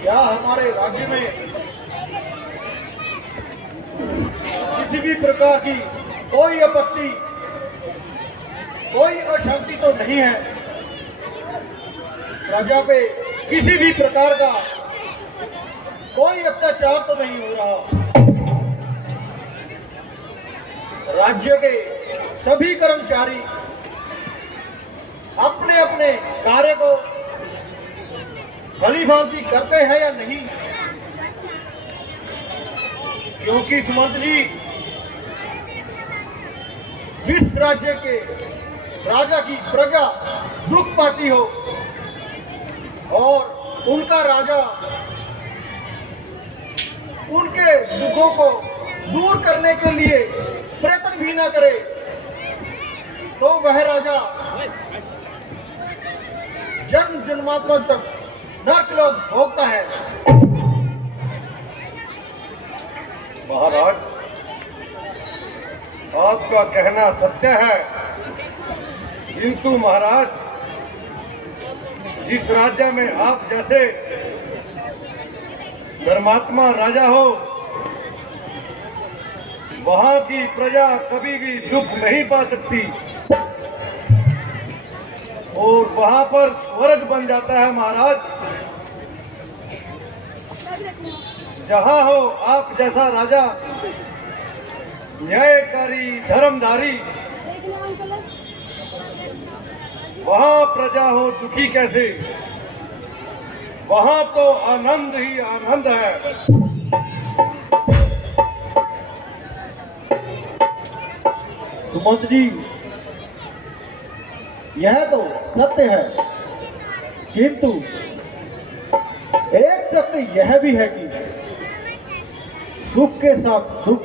क्या हमारे राज्य में किसी भी प्रकार की कोई आपत्ति, कोई अशांति तो नहीं है? प्रजा पे किसी भी प्रकार का कोई अत्याचार तो नहीं हो रहा? राज्य के सभी कर्मचारी अपने अपने कार्य को भली भांति करते हैं या नहीं? क्योंकि सुमंत जी, जिस राज्य के राजा की प्रजा दुख पाती हो और उनका राजा उनके दुखों को दूर करने के लिए प्रयत्न भी ना करे, तो वह राजा जन्म जन्मांतर तक नरक लोग भोगता है। महाराज, आपका कहना सत्य है, किंतु महाराज, जिस राज्य में आप जैसे धर्मात्मा राजा हो, वहां की प्रजा कभी भी दुख नहीं पा सकती और वहां पर स्वर्ग बन जाता है। महाराज, जहां हो आप जैसा राजा, न्यायकारी, धर्मधारी, वहां प्रजा हो दुखी कैसे? वहां तो आनंद ही आनंद है। सुमंत जी, यह तो सत्य है, किंतु एक सत्य यह भी है कि सुख के साथ दुख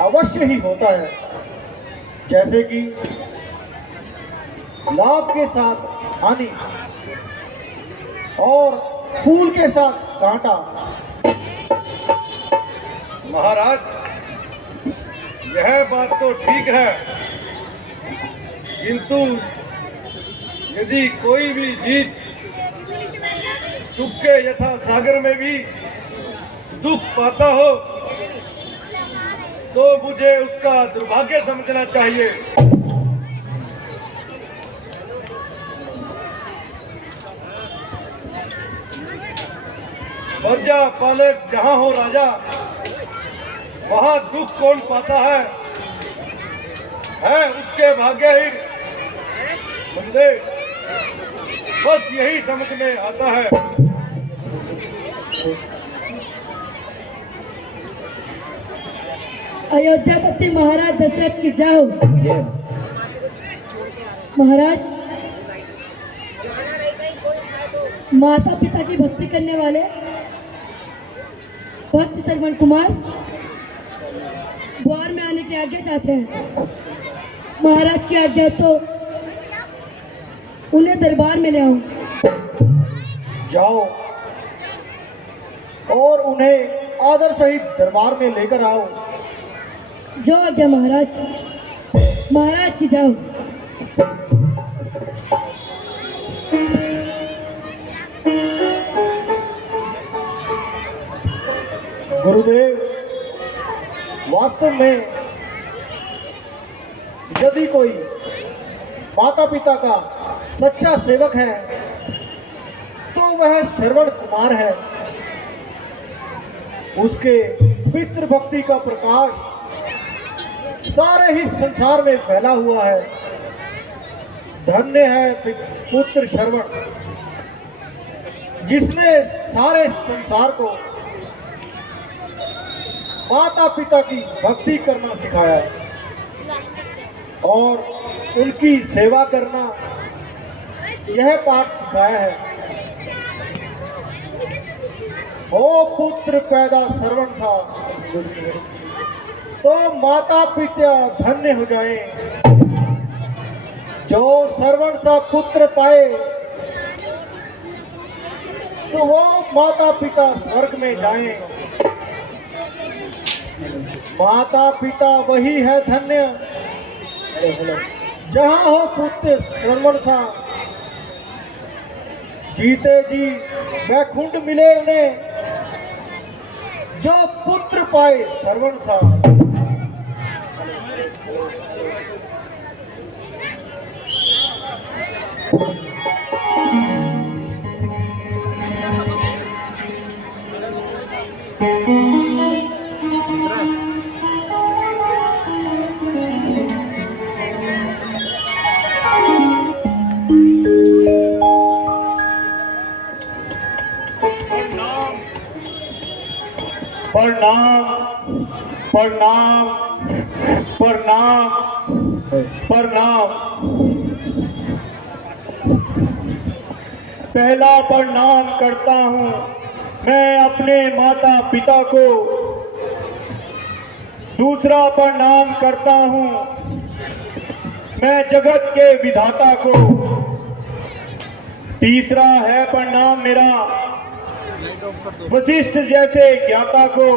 अवश्य ही होता है। जैसे कि लाभ के साथ हानि और फूल के साथ कांटा। महाराज, यह बात तो ठीक है, किंतु यदि कोई भी जीव सुख के यथा सागर में भी दुख पाता हो, तो मुझे उसका दुर्भाग्य समझना चाहिए। प्रजा पालक जहां हो राजा, वहां दुख कौन पाता है उसके भाग्यहीन बंदे। बस यही समझ में आता है। अयोध्यापति महाराज दशरथ की जाओ। महाराज, माता पिता की भक्ति करने वाले भक्त श्रवण कुमार द्वार में आने की आज्ञा चाहते हैं। महाराज की आज्ञा तो उन्हें दरबार में ले आओ। जाओ और उन्हें आदर सहित दरबार में लेकर आओ। जो आज्ञा महाराज। महाराज की जाओ। गुरुदेव, वास्तव में यदि कोई माता पिता का सच्चा सेवक है तो वह श्रवण कुमार है। उसके पितृ भक्ति का प्रकाश सारे ही संसार में फैला हुआ है। धन्य है पुत्र श्रवण, जिसने सारे संसार को माता पिता की भक्ति करना सिखाया और उनकी सेवा करना यह पाठ सिखाया है। ओ पुत्र पैदा श्रवण सा, तो माता पिता धन्य हो जाएं। जो श्रवण सा पुत्र पाए तो वो माता पिता स्वर्ग में जाएं। माता पिता वही है धन्य जहाँ हो पुत्र श्रवण सा। जीते जी वैकुंठ मिले उन्हें जो पुत्र पाए श्रवण सा। प्रणाम प्रणाम प्रणाम प्रणाम। पहला प्रणाम करता हूँ मैं अपने माता पिता को। दूसरा प्रणाम करता हूँ मैं जगत के विधाता को। तीसरा है प्रणाम मेरा वशिष्ठ जैसे ज्ञाता को।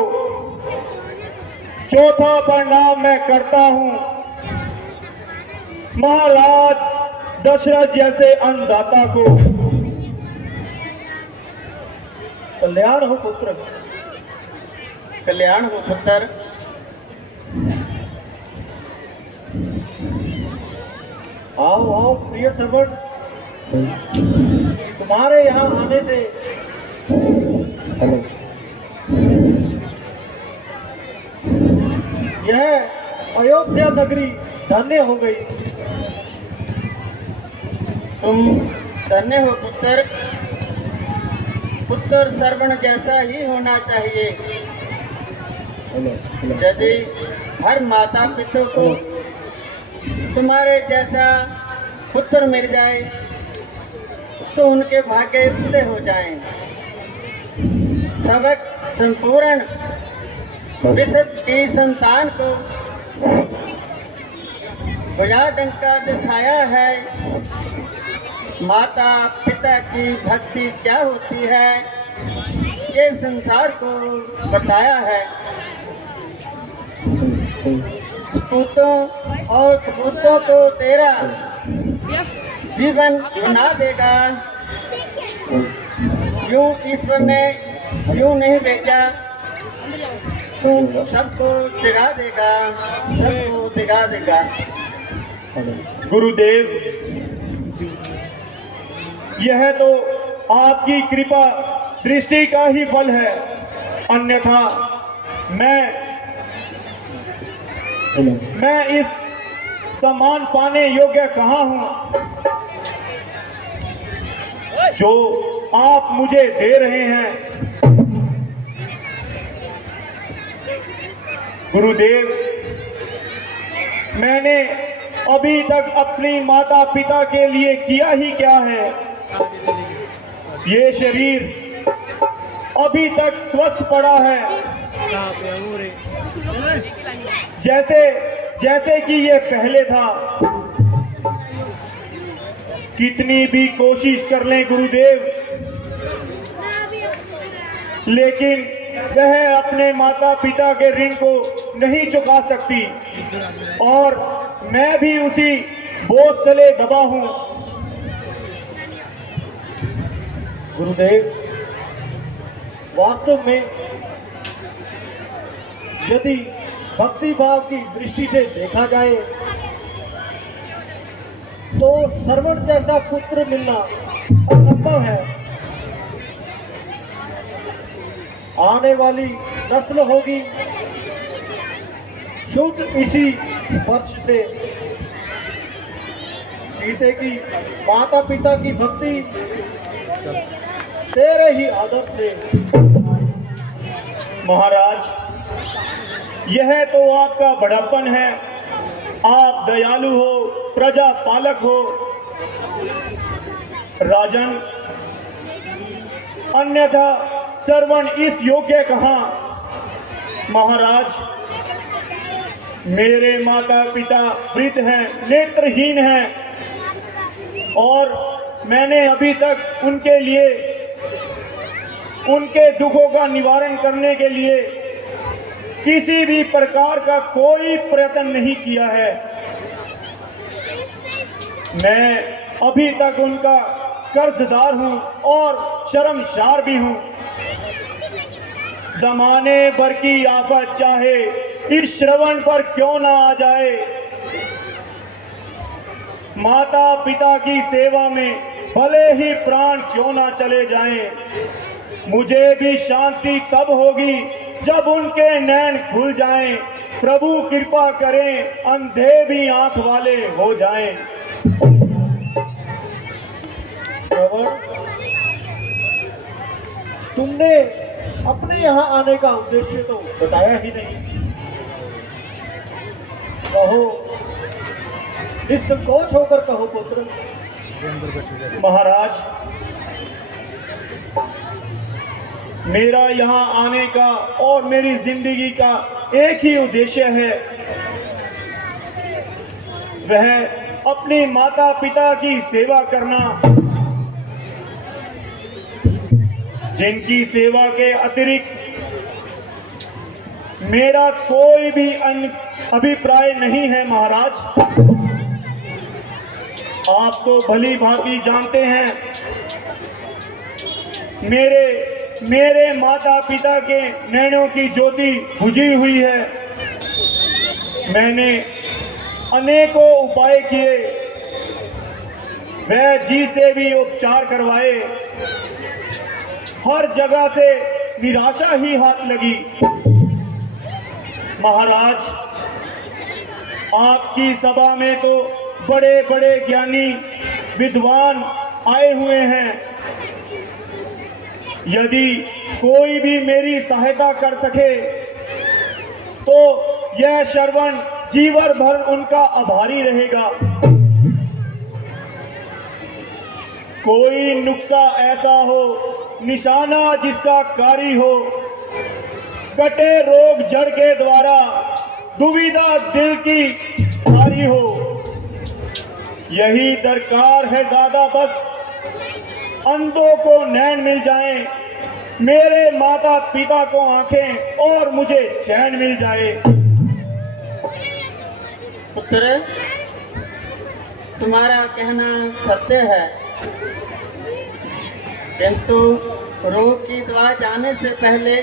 चौथा प्रणाम मैं करता हूँ महाराज दशरथ जैसे अन्नदाता को। कल्याण हो पुत्र, कल्याण हो पुत्र। आओ आओ प्रिय श्रवण, तुम्हारे यहाँ आने से यह अयोध्या नगरी धन्य हो गई। तुम धन्य हो पुत्र। पुत्र श्रवण जैसा ही होना चाहिए। यदि हर माता पिता को तुम्हारे जैसा पुत्र मिल जाए तो उनके भाग्य उदय हो जाएं। सबक संपूर्ण विश्व की संतान को बजा डंका दिखाया है। माता पिता की भक्ति क्या होती है ये संसार को बताया है। सपूतों और सपूतों को तेरा जीवन बना देगा। यूं ईश्वर ने यूं नहीं भेजा, तुम सबको दिखा देगा, सबको दिखा देगा। गुरुदेव, यह तो आपकी कृपा दृष्टि का ही फल है, अन्यथा मैं इस सम्मान पाने योग्य कहाँ हूँ जो आप मुझे दे रहे हैं। गुरुदेव, मैंने अभी तक अपनी माता पिता के लिए किया ही क्या है। ये शरीर अभी तक स्वस्थ पड़ा है, जैसे कि ये पहले था। कितनी भी कोशिश कर लें गुरुदेव, लेकिन वह अपने माता पिता के ऋण को नहीं चुका सकती और मैं भी उसी बोझ तले दबा हूं। गुरुदेव, वास्तव में यदि भक्ति भाव की दृष्टि से देखा जाए तो श्रवण जैसा पुत्र मिलना असंभव है। आने वाली नस्ल होगी शुद्ध इसी स्पर्श से। सीते की माता पिता की भक्ति तेरे ही आदर से। महाराज, यह तो आपका बड़प्पन है। आप दयालु हो, प्रजा पालक हो। राजन, अन्यथा श्रवण इस योग्य कहाँ। महाराज, मेरे माता पिता वृद्ध हैं, नेत्रहीन हैं, और मैंने अभी तक उनके लिए, उनके दुखों का निवारण करने के लिए किसी भी प्रकार का कोई प्रयत्न नहीं किया है। मैं अभी तक उनका कर्जदार हूं और शर्मसार भी हूं। जमाने भर की आफत चाहे इस श्रवण पर क्यों ना आ जाए, माता पिता की सेवा में भले ही प्राण क्यों ना चले जाएं, मुझे भी शांति तब होगी जब उनके नैन खुल जाएं। प्रभु कृपा करें, अंधे भी आंख वाले हो जाएं। श्रवण, तुमने अपने यहाँ आने का उद्देश्य तो बताया ही नहीं। कहो, निसंकोच होकर कहो पुत्र। महाराज, मेरा यहाँ आने का और मेरी जिंदगी का एक ही उद्देश्य है, वह अपनी माता पिता की सेवा करना, जिनकी सेवा के अतिरिक्त मेरा कोई भी अन्य अभिप्राय नहीं है। महाराज, आप तो भली भांति जानते हैं, मेरे माता पिता के नैनों की ज्योति बुझी हुई है। मैंने अनेकों उपाय किए, वह जी से भी उपचार करवाए, हर जगह से निराशा ही हाथ लगी। महाराज, आपकी सभा में तो बड़े बड़े ज्ञानी विद्वान आए हुए हैं। यदि कोई भी मेरी सहायता कर सके तो यह श्रवण जीवन भर उनका आभारी रहेगा। कोई नुक्सा ऐसा हो, निशाना जिसका कारी हो, कटे रोग जड़ के द्वारा दुविधा दिल की सारी हो, यही दरकार है ज्यादा। बस अंधों को नैन मिल जाएं, मेरे माता पिता को आंखें और मुझे चैन मिल जाए। पुत्र, तुम्हारा कहना सत्य है, किंतु रोग की दवा जाने से पहले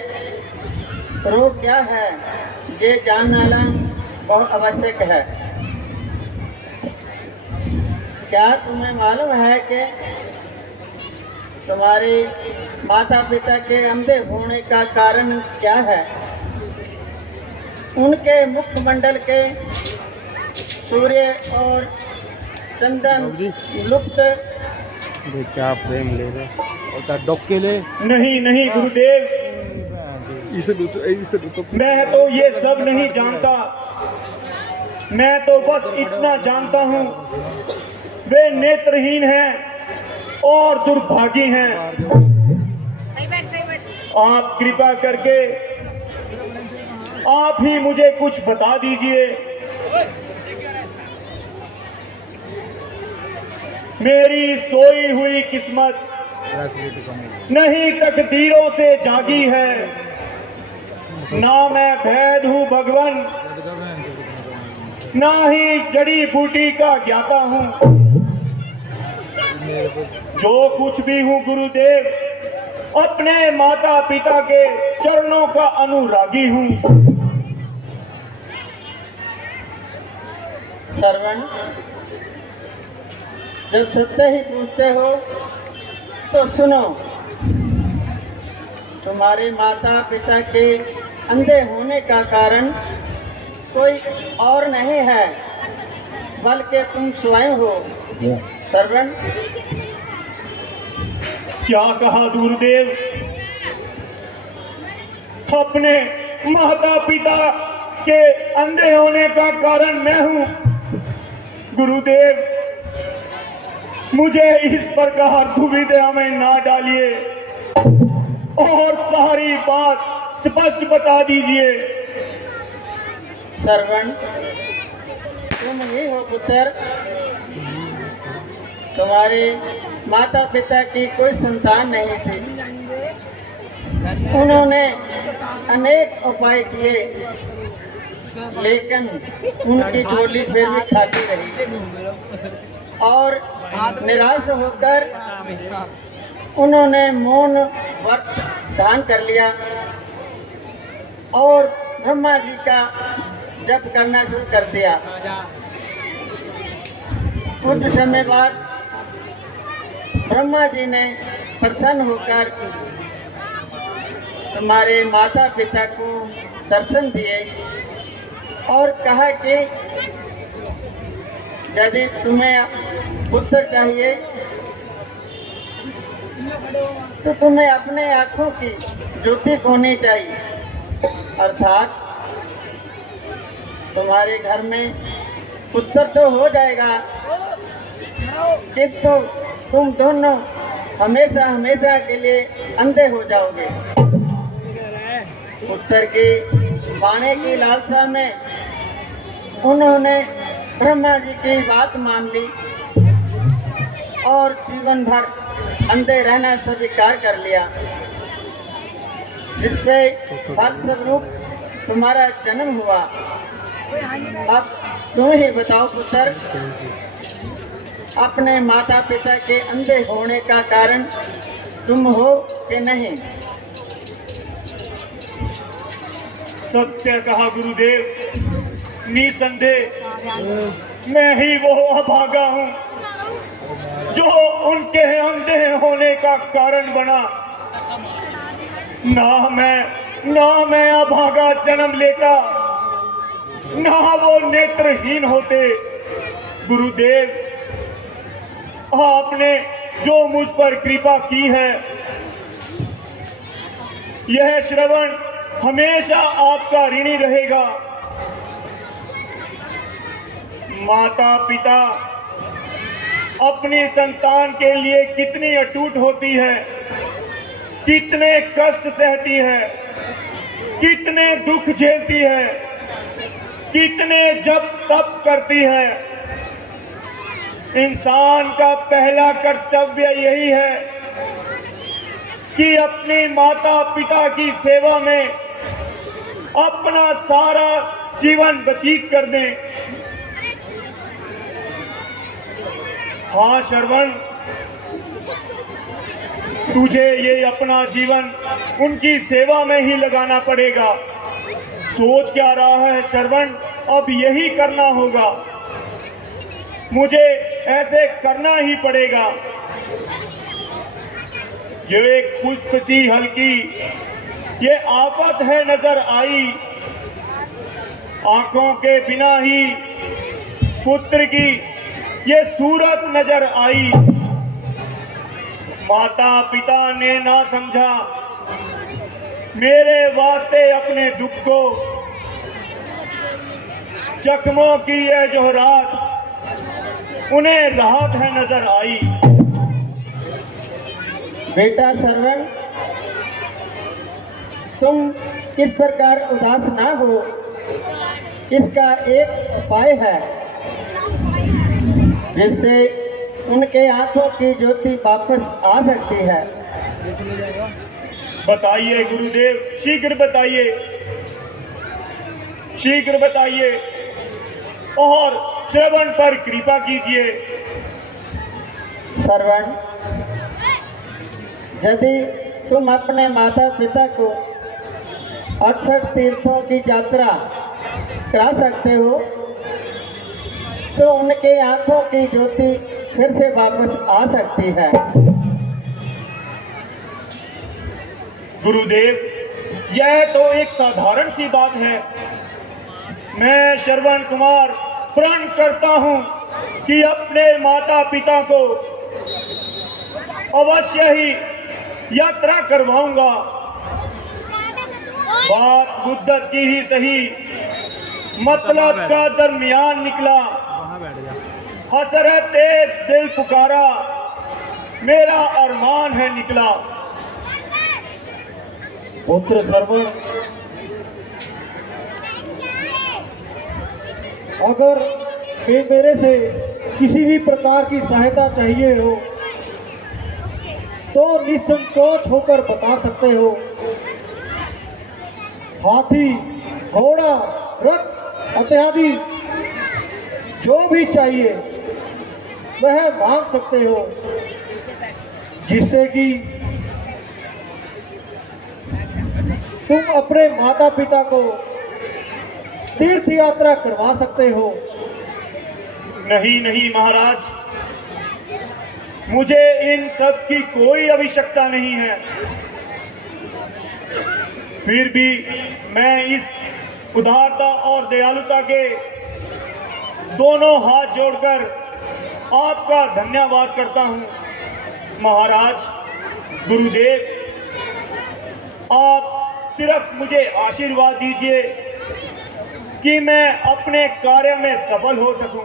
रोग क्या है ये जानना बहुत आवश्यक है। क्या तुम्हें मालूम है कि तुम्हारे माता पिता के अंधे होने का कारण क्या है? उनके मुखमंडल के सूर्य और चंदन लुप्त। क्या फ्रेम ले रहे और डॉक्के ले? नहीं नहीं गुरुदेव, इसे तो मैं तो ये सब नहीं जानता। मैं तो बस इतना जानता हूँ, वे नेत्रहीन हैं और दुर्भागी हैं। आप कृपा करके आप ही मुझे कुछ बता दीजिए। मेरी सोई हुई किस्मत नहीं तकदीरों से जागी है, ना मैं वैद्य हूँ भगवान, ना ही जड़ी बूटी का ज्ञाता हूँ। जो कुछ भी हूँ गुरुदेव, अपने माता पिता के चरणों का अनुरागी हूँ। श्रवण, जब सत्य ही पूछते हो तो सुनो। तुम्हारे माता पिता के अंधे होने का कारण कोई और नहीं है, बल्कि तुम स्वयं हो। श्रवण, क्या कहा गुरुदेव? अपने माता पिता के अंधे होने का कारण मैं हूं। गुरुदेव, मुझे इस प्रकार दुविधा में ना डालिए और सारी बात स्पष्ट बता दीजिए। श्रवण, तुम ही हो पुत्र। तुम्हारे माता पिता की कोई संतान नहीं थी। उन्होंने अनेक उपाय किए, लेकिन उनकी झोली फिर भी खाली रही और निराश होकर उन्होंने मौन व्रत धारण कर लिया और ब्रह्मा जी का जप करना शुरू कर दिया। कुछ समय बाद ब्रह्मा जी ने प्रसन्न होकर तुम्हारे माता पिता को दर्शन दिए और कहा कि यदि तुम्हें पुत्र चाहिए तो तुम्हें अपने आँखों की ज्योति होनी चाहिए, अर्थात तुम्हारे घर में पुत्र तो हो जाएगा, किंतु तुम दोनों हमेशा हमेशा के लिए अंधे हो जाओगे। पुत्र की पाने की लालसा में उन्होंने ब्रह्मा जी की बात मान ली और जीवन भर अंधे रहना स्वीकार कर लिया, जिसपे फलस्वरूप तुम्हारा जन्म हुआ। अब तुम ही बताओ पुत्र, अपने माता पिता के अंधे होने का कारण तुम हो कि नहीं? सत्य कहा गुरुदेव, निसंदेह मैं ही वो अभागा हूँ जो उनके अंधे होने का कारण बना। ना मैं अभागा जन्म लेता, ना वो नेत्रहीन होते। गुरुदेव, आपने जो मुझ पर कृपा की है, यह श्रवण हमेशा आपका ऋणी रहेगा। माता पिता अपनी संतान के लिए कितनी अटूट होती है, कितने कष्ट सहती है, कितने दुख झेलती है, कितने जप तप करती है। इंसान का पहला कर्तव्य यही है कि अपनी माता पिता की सेवा में अपना सारा जीवन व्यतीत कर दें। हाँ श्रवण, तुझे ये अपना जीवन उनकी सेवा में ही लगाना पड़ेगा। सोच क्या रहा है श्रवण? अब यही करना होगा, मुझे ऐसे करना ही पड़ेगा। ये एक पुष्प सी हल्की ये आफत है नजर आई, आंखों के बिना ही पुत्र की ये सूरत नजर आई। माता पिता ने ना समझा मेरे वास्ते अपने दुख को, जख्मों की यह जो रात उन्हें राहत है नजर आई। बेटा श्रवण, तुम किस प्रकार उदास ना हो, इसका एक उपाय है जिससे उनके आंखों की ज्योति वापस आ सकती है। बताइए गुरुदेव, शीघ्र बताइए, शीघ्र बताइए और श्रवण पर कृपा कीजिए। श्रवण, यदि तुम अपने माता पिता को 68 तीर्थों की यात्रा करा सकते हो तो उनके आंखों की ज्योति फिर से वापस आ सकती है। गुरुदेव, यह तो एक साधारण सी बात है। मैं श्रवण कुमार प्रण करता हूं कि अपने माता पिता को अवश्य ही यात्रा करवाऊंगा। बात मुद्दत की ही सही, मतलब का दरमियान निकला। हसरत दिल पुकारा, मेरा अरमान है निकला। पुत्र श्रवण, अगर मेरे से किसी भी प्रकार की सहायता चाहिए हो तो निसंकोच होकर बता सकते हो। हाथी, घोड़ा, रथ इत्यादि जो भी चाहिए वह मांग सकते हो, जिससे कि तुम अपने माता पिता को तीर्थ यात्रा करवा सकते हो। नहीं नहीं महाराज, मुझे इन सब की कोई आवश्यकता नहीं है। फिर भी मैं इस उदारता और दयालुता के दोनों हाथ जोड़कर आपका धन्यवाद करता हूं। महाराज, गुरुदेव, आप सिर्फ मुझे आशीर्वाद दीजिए कि मैं अपने कार्य में सफल हो सकूं।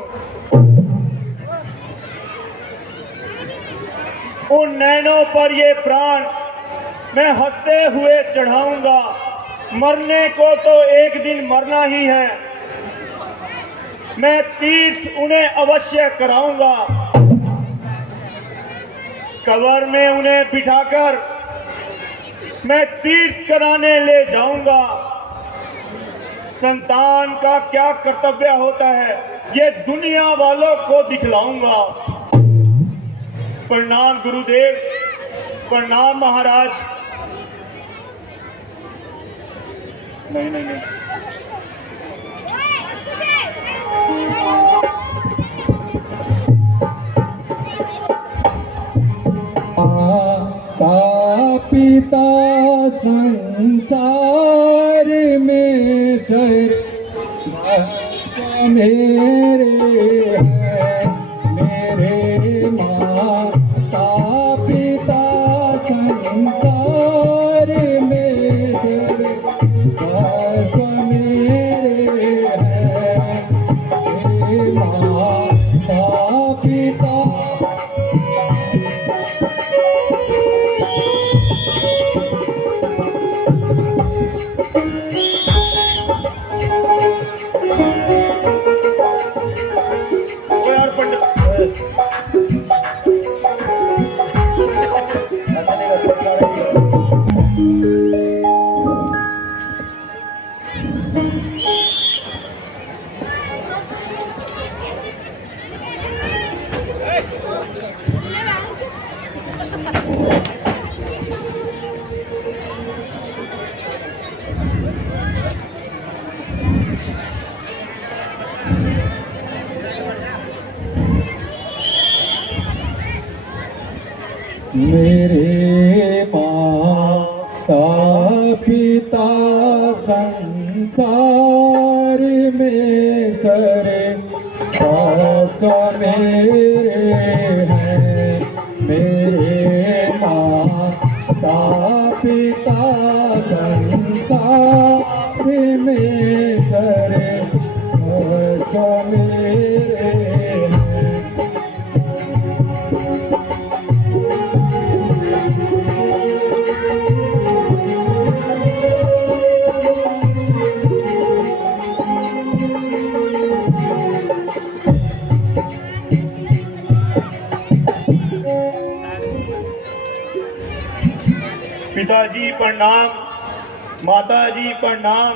उन नैनों पर ये प्राण मैं हंसते हुए चढ़ाऊंगा। मरने को तो एक दिन मरना ही है। मैं तीर्थ उन्हें अवश्य कराऊंगा। कब्र में उन्हें बिठाकर मैं तीर्थ कराने ले जाऊंगा। संतान का क्या कर्तव्य होता है ये दुनिया वालों को दिखलाऊंगा। प्रणाम गुरुदेव, प्रणाम महाराज। नहीं नहीं नहीं, माता पिता संसार में सर्वस्व मेरे हैं। मेरे माता पिता संसार में सर्वस्व मेरे हैं। मेरे माता पिता कोई और पंडित? मेरे माता पिता संसार में सर्वस्व मेरे हैं। मेरे माता पिता संसार में सर्वस्व मेरे हैं। पिताजी प्रणाम, माताजी प्रणाम।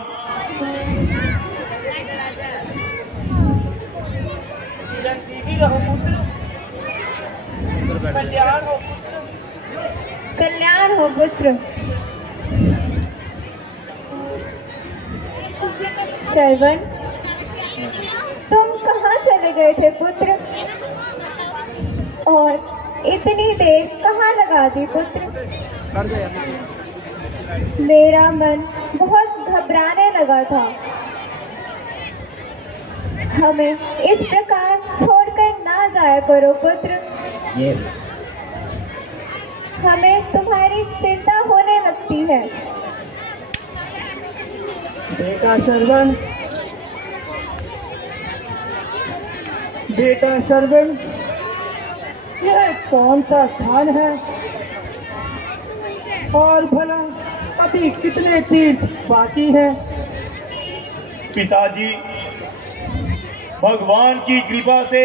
कल्याण हो पुत्र। श्रवण, तुम कहाँ चले गए थे पुत्र? और इतनी देर कहाँ लगा दी पुत्र? मेरा मन बहुत घबराने लगा था। हमें इस प्रकार छोड़कर ना जाया करो पुत्र। हमें तुम्हारी चिंता होने लगती है। बेटा श्रवण, बेटा श्रवण, यह कौन सा स्थान है और भला अभी कितने तीर्थ बाकी हैं? पिताजी, भगवान की कृपा से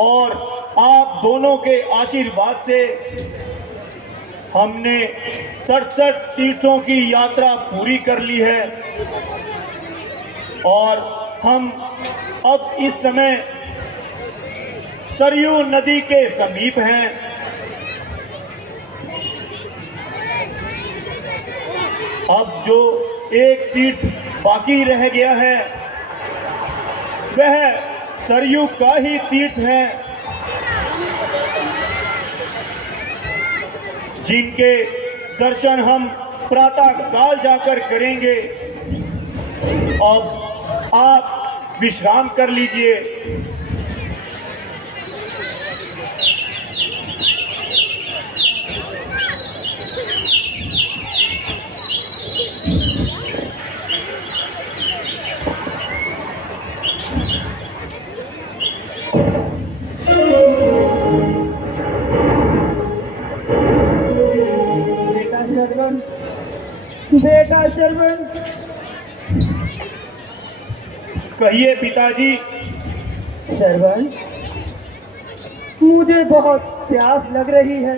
और आप दोनों के आशीर्वाद से हमने 67 तीर्थों की यात्रा पूरी कर ली है और हम अब इस समय सरयू नदी के समीप हैं। अब जो एक तीर्थ बाकी रह गया है वह सरयू का ही तीर्थ है, जिनके दर्शन हम प्रातः काल जाकर करेंगे। अब आप विश्राम कर लीजिए। बेटा शरवण, कहिए पिताजी। शरवण, मुझे बहुत प्यास लग रही है।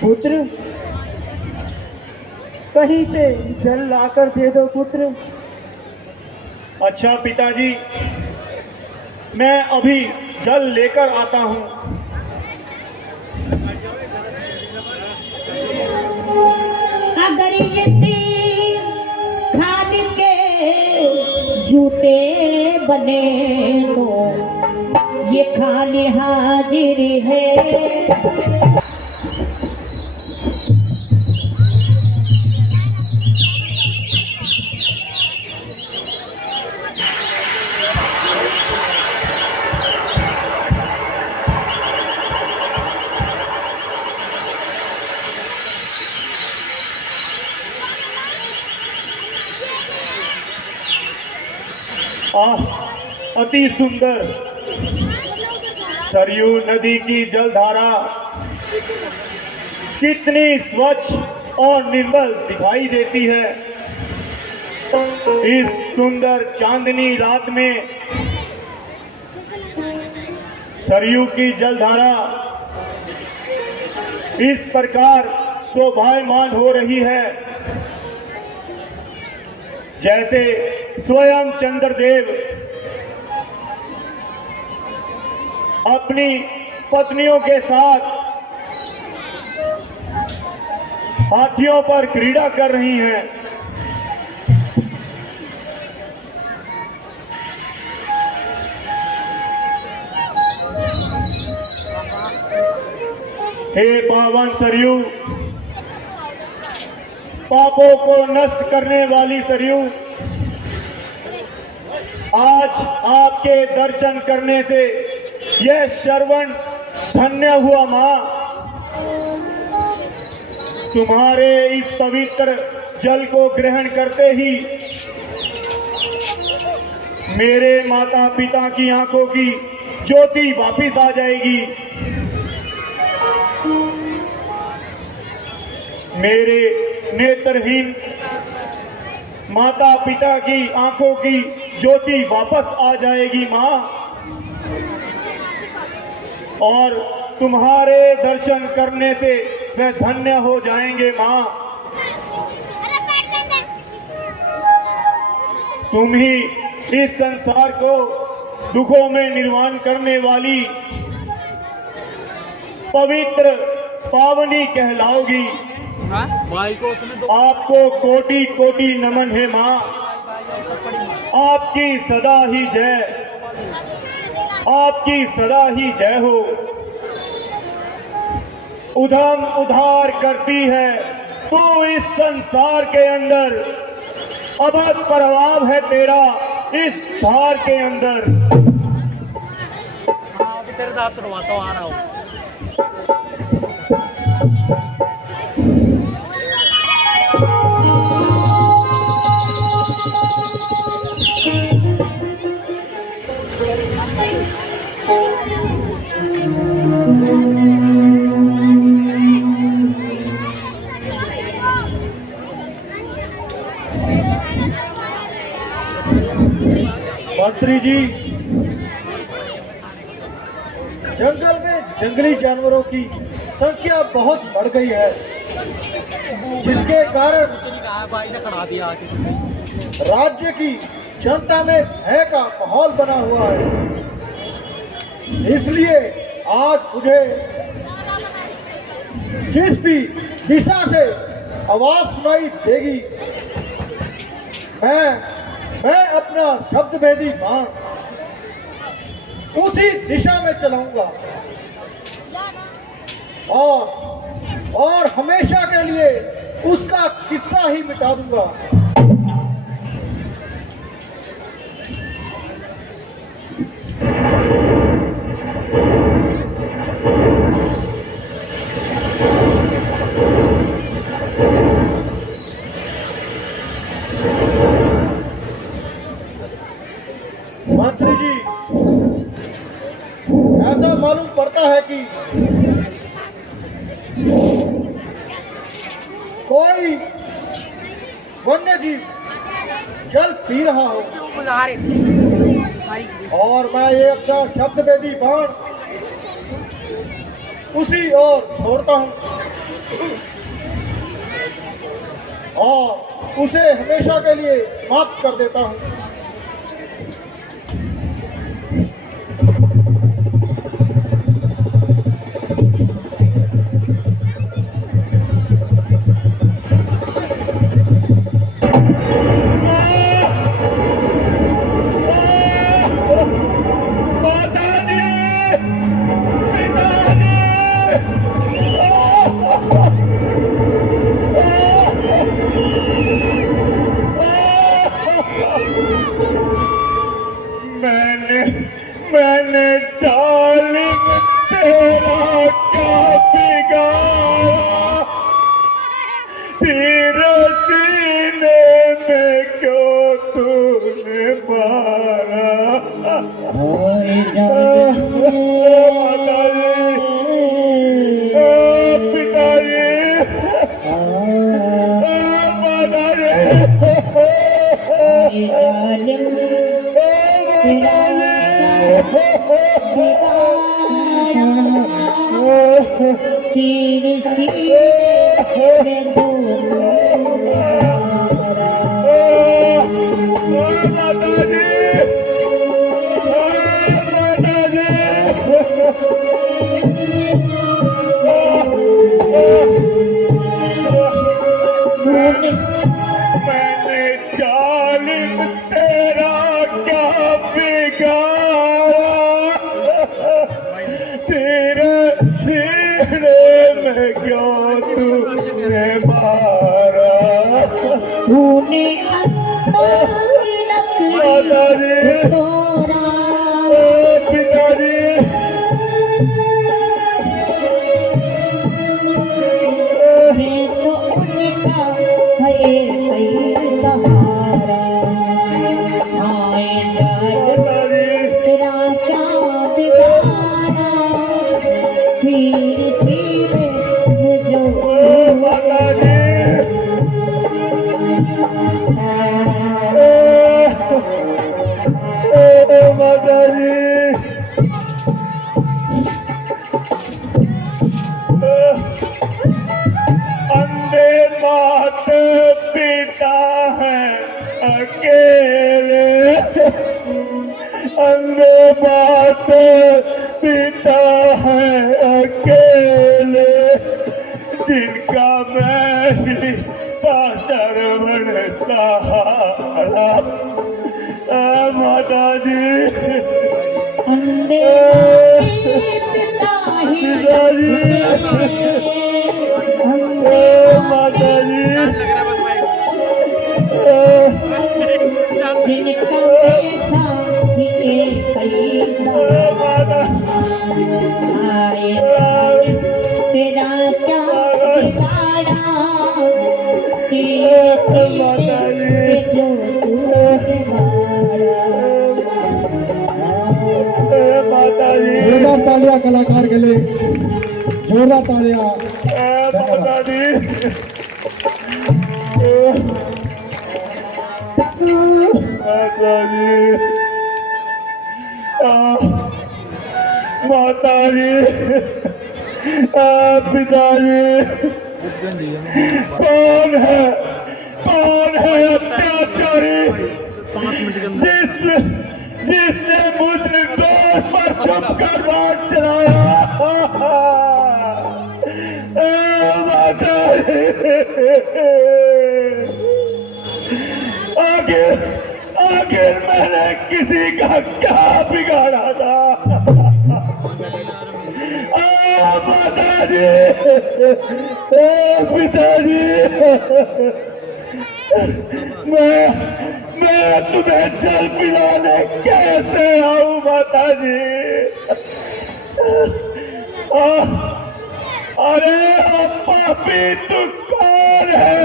पुत्र, कहीं से जल लाकर दे दो पुत्र। अच्छा पिताजी, मैं अभी जल लेकर आता हूँ। अगर इसी खान के जूते बने तो ये खाली हाजिर है। अति सुंदर सरयू नदी की जलधारा कितनी स्वच्छ और निर्मल दिखाई देती है। इस सुंदर चांदनी रात में सरयू की जलधारा इस प्रकार शोभायमान हो रही है जैसे स्वयं चंद्रदेव अपनी पत्नियों के साथ हाथियों पर क्रीड़ा कर रही हैं। हे पावन सरयू, पापों को नष्ट करने वाली सरयू, आज आपके दर्शन करने से यह श्रवण धन्य हुआ। मां, तुम्हारे इस पवित्र जल को ग्रहण करते ही मेरे माता पिता की आंखों की ज्योति वापिस आ जाएगी। मेरे नेत्रहीन माता पिता की आंखों की ज्योति वापस आ जाएगी मां, और तुम्हारे दर्शन करने से वे धन्य हो जाएंगे मां। तुम ही इस संसार को दुखों में निर्वाण करने वाली पवित्र पावनी कहलाओगी। आपको कोटि कोटि नमन है मां। आपकी सदा ही जय, आपकी सदा ही जय हो। उधम उधार करती है तो इस संसार के अंदर अभद्र प्रभाव है तेरा इस धार के अंदर। तेरे दास सुनवाता हूँ, आ रहा हूँ। Thank you. मंत्री जी, जंगल में जंगली जानवरों की संख्या बहुत बढ़ गई है, जिसके कारण भाई ने खड़ा दिया आके। राज्य की जनता में भय का माहौल बना हुआ है। इसलिए आज मुझे जिस भी दिशा से आवाज सुनाई देगी, मैं अपना शब्द भेदी बाण उसी दिशा में चलाऊंगा और हमेशा के लिए उसका किस्सा ही मिटा दूंगा। मंत्री जी, ऐसा मालूम पड़ता है कि कोई वन्य जीव जल पी रहा हो, और मैं ये अपना शब्द वेदी बाण उसी ओर छोड़ता हूं और उसे हमेशा के लिए समाप्त कर देता हूं। मैंने जालिम तेरा क्या बिगाड़ा, तेरे सीने में क्यों तूने मारा। पिताजी, मैंने जालिम तेरा क्या बिगाड़ा, तेरे सीने में क्यों तूने मारा। तूने पिताजी, मैं तो उनका है सहारा। आए जान तेरा क्या बिगाड़ा, फिर सीने मुझे अंधे माता पिता है अकेले, अंधे माता पिता है अकेले, जिनका मैं ही था सरवण सहारा। माता जी, अंधे पिता ही माता जी, जिनका था आए तेरा क्या बिगाड़ा, तेरे जो तूने मारा। जोरदार तालियां कलाकार के लिए, जोरदार तालियां। माता जी, माता जी। माताजी, पिताजी, कौन है अत्याचारी जिसने मुझ निर्दोष पर चुप कर बात चलाया? माताजी, आखिर मैंने किसी का क्या बिगाड़ा था? माताजी, पिताजी, मैं तुम्हें जल पिलाने कैसे आऊं? माताजी, अरे पापी तू कौन है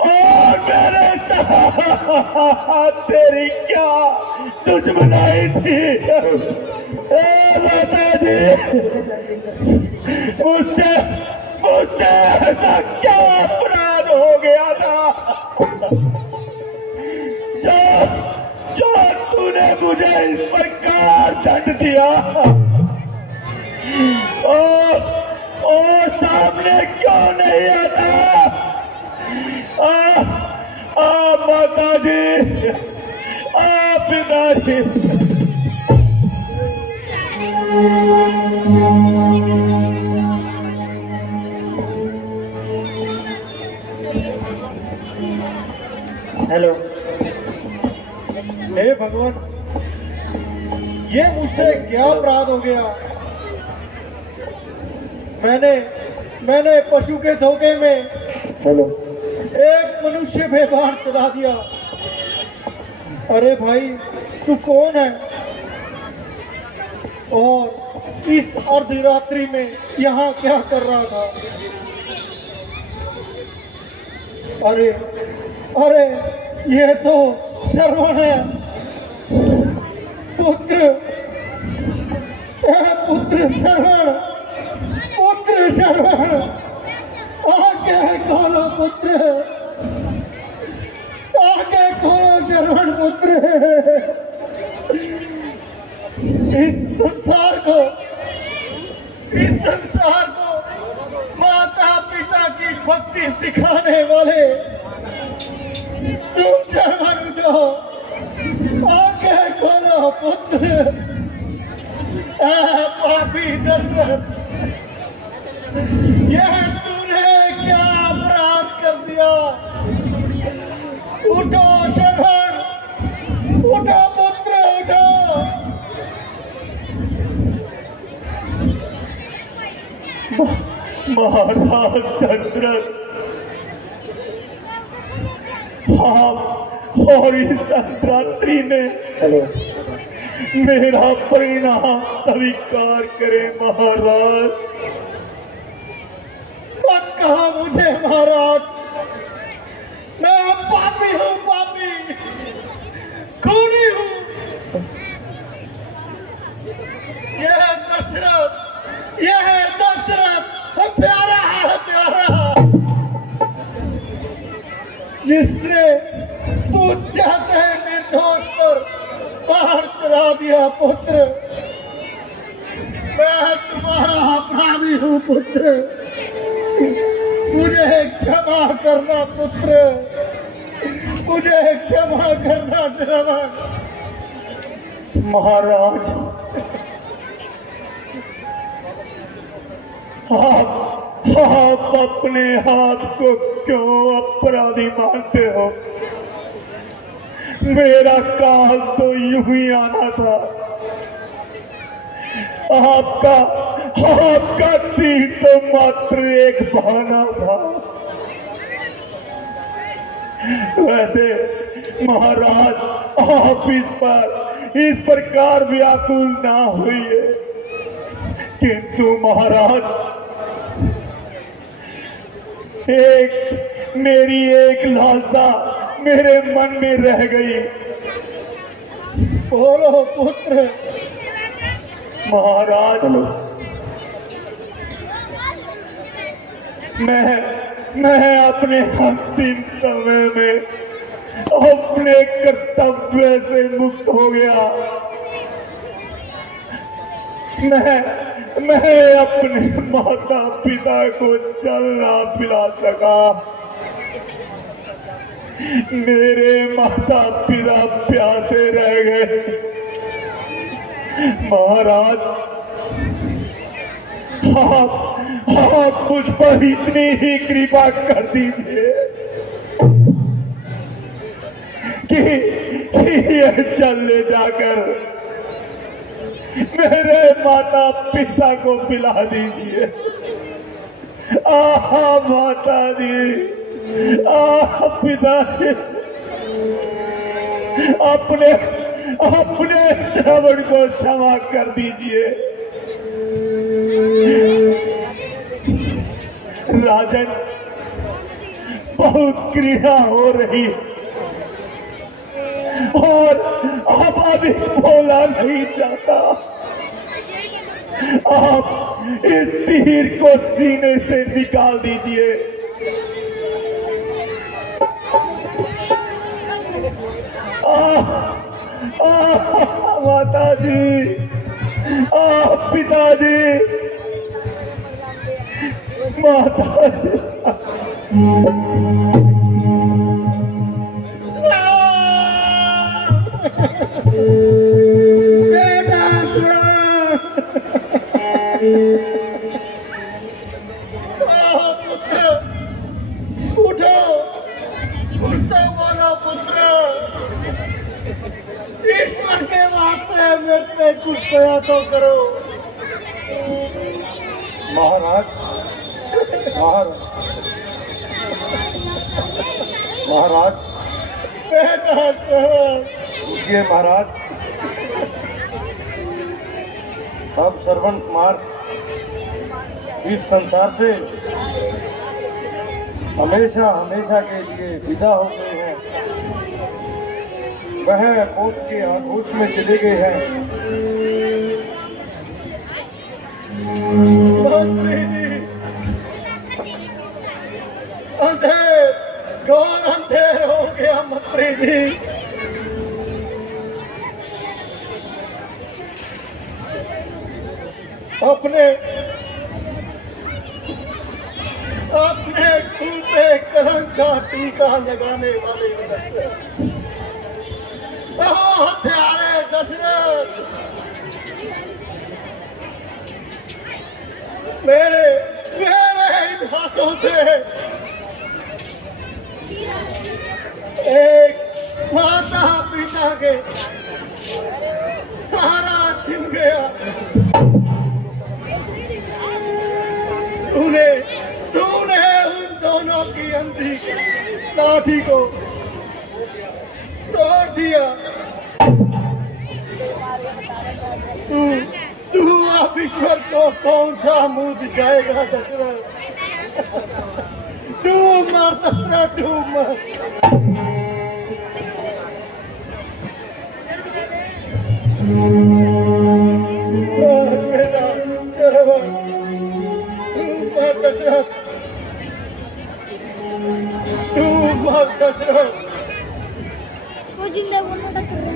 और मेरे साथ तेरी क्या दुश्मनाई थी? माताजी, मुझसे ऐसा क्या अपराध हो गया था जो तूने मुझे इस प्रकार दंड दिया? और सामने क्यों नहीं आता? माताजी, पिताजी, हेलो। हे भगवान, ये मुझसे क्या अपराध हो गया? मैंने पशु के धोखे में हेलो। एक मनुष्य पे बाण चला दिया। अरे भाई, तू कौन है और इस अर्धरात्रि में यहाँ क्या कर रहा था? अरे अरे, ये तो श्रवण है। पुत्र श्रवण, पुत्र श्रवण, आगे खोलो पुत्र, आगे खोलो श्रवण पुत्र। इस संसार को माता पिता की भक्ति सिखाने वाले तुम श्रवण उठो, आगे खोलो पुत्र। पापी दशरथ, यह तूने क्या अपराध कर दिया? उठो श्रवण, उठो पुत्र, उठो। महाराज दशरथ, आप और इस अर्धरात्रि में मेरा परिणाम स्वीकार करें महाराज। मत कहा मुझे महाराज, मैं पापी हूँ, पापी खूनी हूँ। यह दशरथ हत्यारा है, हत्यारा, जिसने तू जैसे निर्दोष पर बाहर चला दिया। पुत्र, मैं तुम्हारा अपराधी हूँ पुत्र, मुझे क्षमा करना पुत्र, मुझे क्षमा करना श्रवण। महाराज, आप अपने हाथ को क्यों अपराधी मानते हो? मेरा काल तो यूं ही आना था। आपका तीर तो मात्र एक बहाना था। वैसे महाराज, आप इस प्रकार व्याकुल ना होइए, किंतु महाराज, मेरी एक लालसा मेरे मन में रह गई। बोलो पुत्र। महाराज, मैं अपने अंतिम समय में अपने कर्तव्य से मुक्त हो गया। मैं अपने माता पिता को जल ना पिला सका। मेरे माता पिता प्यासे रह गए। महाराज, आप मुझ पर इतनी ही कृपा कर दीजिए कि यह जल ले जाकर मेरे माता पिता को पिला दीजिए। माता जी, पिताजी, अपने श्रवण को क्षमा कर दीजिए। राजन, बहुत क्रीड़ा हो रही और अब अधिक बोला नहीं जाता। आप इस तीर को सीने से निकाल दीजिए। माता जी, पिताजी, माता जी, बेटा पुत्र, उठो, कुछ तो बोलो पुत्र। ईश्वर के वास्ते मेरे पे कुछ दया तो करो। महाराज, महाराज, बेटा रुकिए महाराज। अब श्रवण कुमार इस संसार से हमेशा हमेशा के लिए विदा हो गए हैं। वह मौत के आगोश में चले गए हैं। मंत्री जी, अंधेर, घोर अंधेर हो गया मंत्री जी। अपने कुल पे कलंक का टीका लगाने वाले हत्यारे दशरथ, मेरे इन हाथों से एक माता पिता के सहारा छिन गया। तूने उन दोनों की अंधी लाठी को तोड़ दिया। तू अब ईश्वर को कौन सा मुंह दिखाएगा दशरथ? डूब मर दशरथ, डूब मर। बेटा श्रवण, डूब मर दशरथ, डूब मर दशरथ।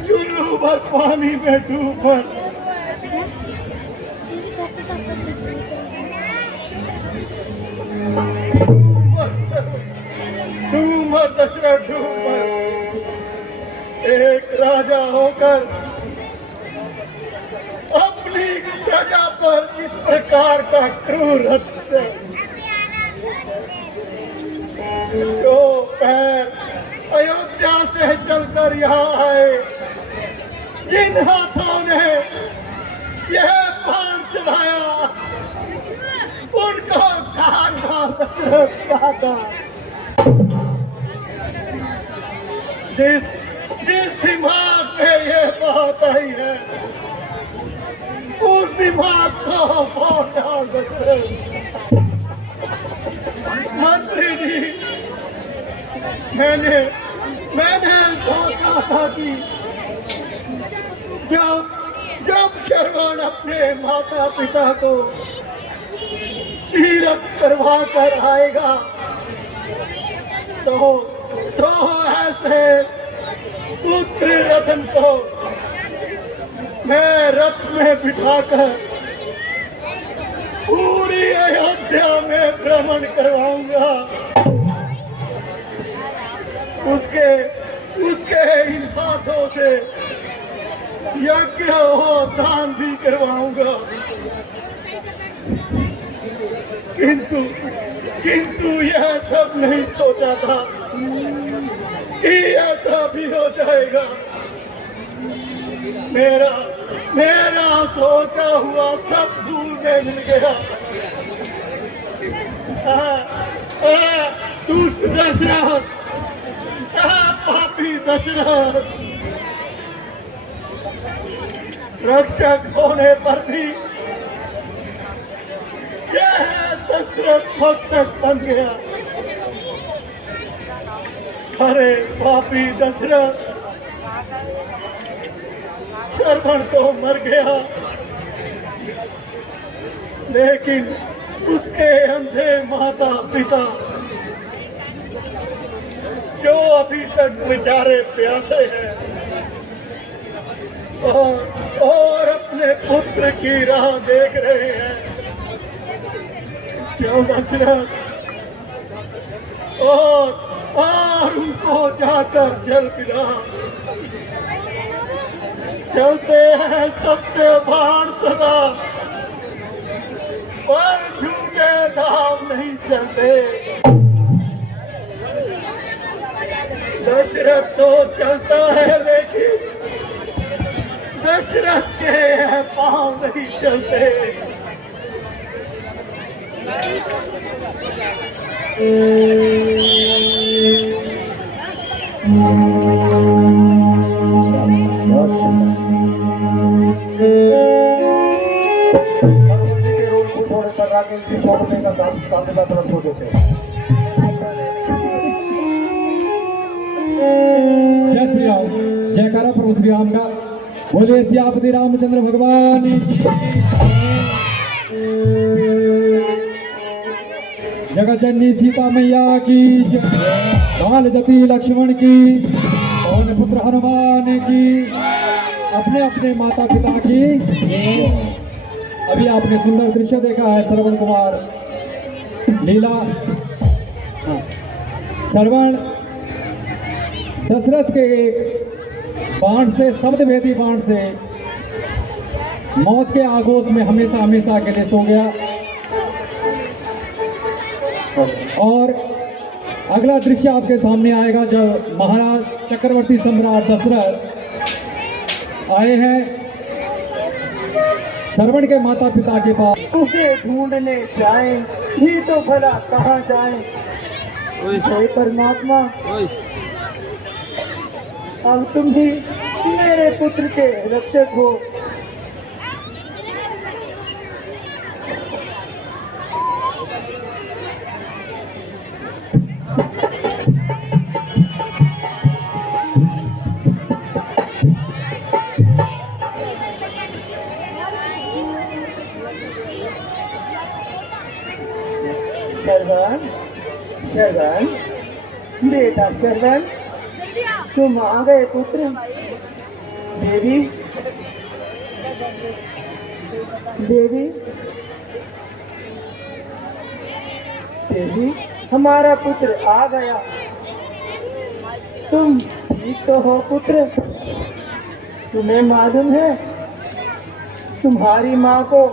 चुल्लू भर पानी में डूब मर। डूब मर दशरथ, डूब मर। एक राजा होकर अपनी प्रजा पर इस प्रकार का क्रूर हत्या, जो पैर अयोध्या से चलकर यहाँ आए, जिन हाथों ने यह बाण चलाया, उनको काटा। जिस दिमाग में ये बात आई है, उस दिमाग को फोड़ डाल दशरथ। मंत्री जी, मैंने सोचा था कि जब श्रवण अपने माता पिता को तीरथ करवा कर आएगा तो ऐसे पुत्र रतन को मैं रथ में बिठाकर पूरी अयोध्या में भ्रमण करवाऊंगा। उसके उसके इन हाथों से यज्ञ और दान भी करवाऊंगा। किंतु यह सब नहीं सोचा था कि ऐसा भी हो जाएगा। मेरा सोचा हुआ सब धूल में मिल गया। दुष्ट दशरथ, पापी दशरथ, रक्षक होने पर भी यह दशरथ भक्षक बन गया। अरे पापी दशरथ, श्रवण तो मर गया, लेकिन उसके अंधे माता पिता जो अभी तक बेचारे प्यासे हैं और अपने पुत्र की राह देख रहे हैं। चल दशरथ, और उनको जाकर जल पिला। चलते हैं सत्यवान सदा, पर झूठे धाम नहीं चलते। दशरथ तो चलता है, लेकिन दशरथ के पांव नहीं चलते। जय श्री राम, जयकारा प्रभु श्री राम का। बोले सियापति रामचंद्र भगवान की। जगत जननी सीता मैया की, बाल जति लक्ष्मण की, पवन पुत्र हनुमान की, अपने अपने माता पिता की। अभी आपने सुंदर दृश्य देखा है, श्रवण कुमार लीला। श्रवण दशरथ के एक बाण से, शब्दभेदी बाण से मौत के आगोश में हमेशा हमेशा के लिए सो गया। और अगला दृश्य आपके सामने आएगा जब महाराज चक्रवर्ती सम्राट दशरथ आए हैं श्रवण के माता पिता के पास। उसे ढूंढने जाएं ही तो भला कहाँ जाएं। हे परमात्मा, अब तुम ही मेरे पुत्र के रक्षक हो। श्रवण, बेटा श्रवण, तुम आ गए पुत्र। देवी, देवी, देवी, हमारा पुत्र आ गया। तुम ठीक तो हो पुत्र? तुम्हें मालूम है तुम्हारी माँ को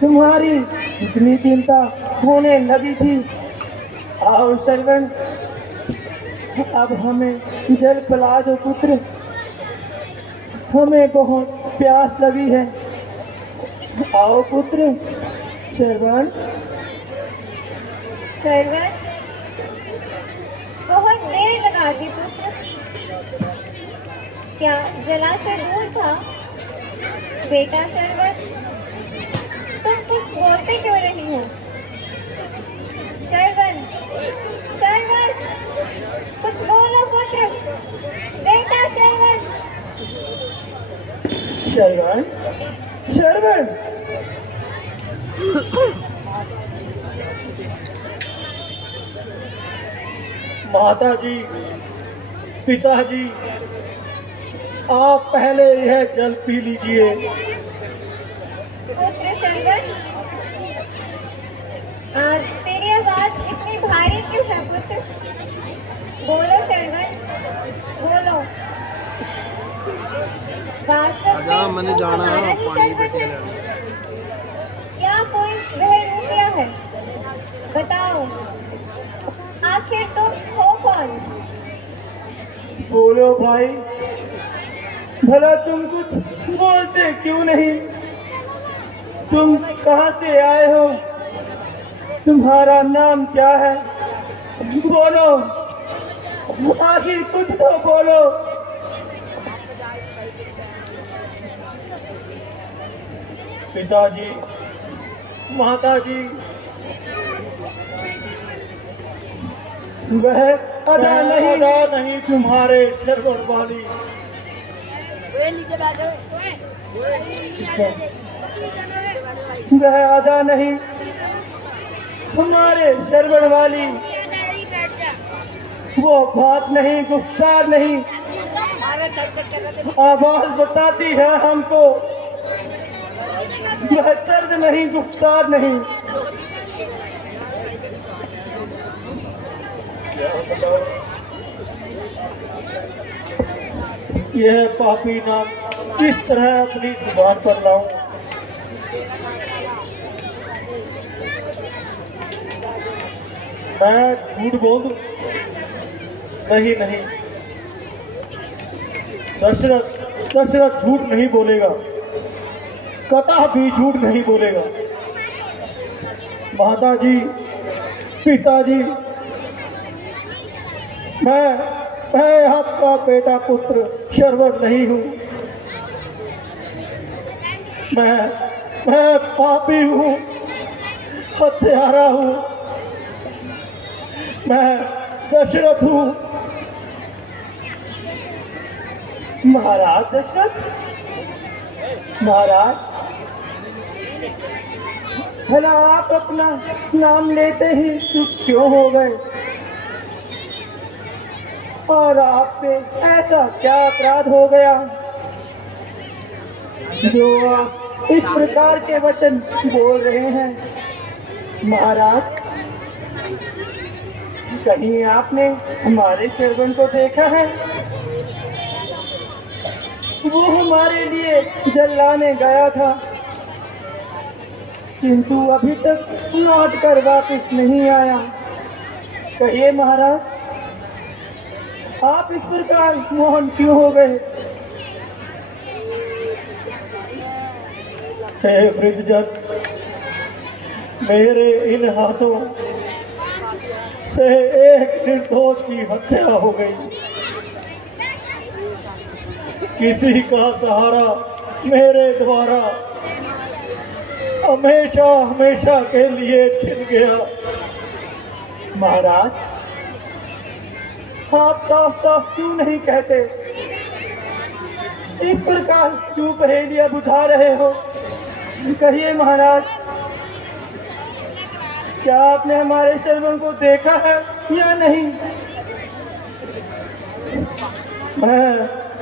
तुम्हारी इतनी चिंता होने लगी थी। आओ श्रवण, अब हमें जल पिला दो पुत्र, हमें बहुत प्यास लगी है। आओ पुत्र। श्रवण, श्रवण, बहुत देर लगा दी पुत्र। क्या जलाशय दूर था? बेटा श्रवण, तुम कुछ बोलते क्यों नहीं हो? श्रवण, श्रवण, कुछ बोलो पुत्र। बेटा श्रवण। श्रवण, श्रवण, माता जी, पिताजी, आप पहले यह जल पी लीजिए, पुत्र शरवण, आज तेरी आवाज इतनी भारी क्यों है पुत्र? बोलो शरवण, बोलो। वास्तव आजा, में मैंने तू जाना है, हमारा ही पानी शरवण पीते है? रहना। क्या कोई वह रूपिया है? बताओ, आखिर तुम हो कौन? बोलो भाई, भला तुम कुछ बोलते क्यों नहीं? तुम कहाँ से आए हो? तुम्हारा नाम क्या है? बोलो, आखिर कुछ तो बोलो। पिताजी, माताजी, वह अदा मैं नहीं, अदा नहीं तुम्हारे शरवण वाली। वह अदा नहीं हमारे शरवण वाली, वो बात नहीं, गुफ्तार नहीं, आवाज बताती है हमको। वह दर्द नहीं, गुफ्तार नहीं। यह पापी नाम किस तरह अपनी जुबान पर लाऊं? मैं झूठ बोल दूं? नहीं नहीं, दशरथ झूठ नहीं बोलेगा, कतः भी झूठ नहीं बोलेगा। माताजी, पिताजी, मैं आपका बेटा पुत्र शरवण नहीं हूँ। मैं पापी हूँ, हत्यारा हूँ। मैं दशरथ हूँ। महाराज दशरथ, महाराज, भला आप अपना नाम लेते ही चुप क्यों हो गए? और आप पे ऐसा क्या अपराध हो गया जो आप इस प्रकार के वचन बोल रहे हैं? महाराज, कहीं आपने हमारे शरवण को देखा है? वो हमारे लिए जल लाने गया था, किंतु अभी तक लौट कर वापस नहीं आया। कहिए महाराज, आप इस प्रकार मौन क्यों हो गए? हे वृद्धजन, मेरे इन हाथों से एक निर्दोष की हत्या हो गई। किसी का सहारा मेरे द्वारा हमेशा हमेशा के लिए छिन गया। महाराज, आप साफ साफ क्यों नहीं कहते? इस प्रकार क्यों पहेलियां बुझा रहे हो? कहिए महाराज, क्या आपने हमारे शरवण को देखा है या नहीं?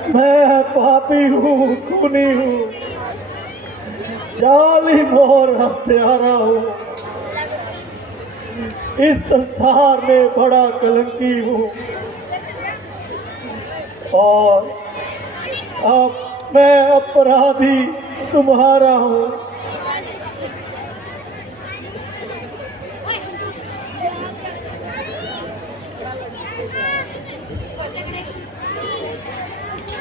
मैं पापी हूँ, खूनी हूँ, जालिम और हत्यारा हूँ। इस संसार में बड़ा कलंकी हूँ और अब मैं अपराधी तुम्हारा हूँ।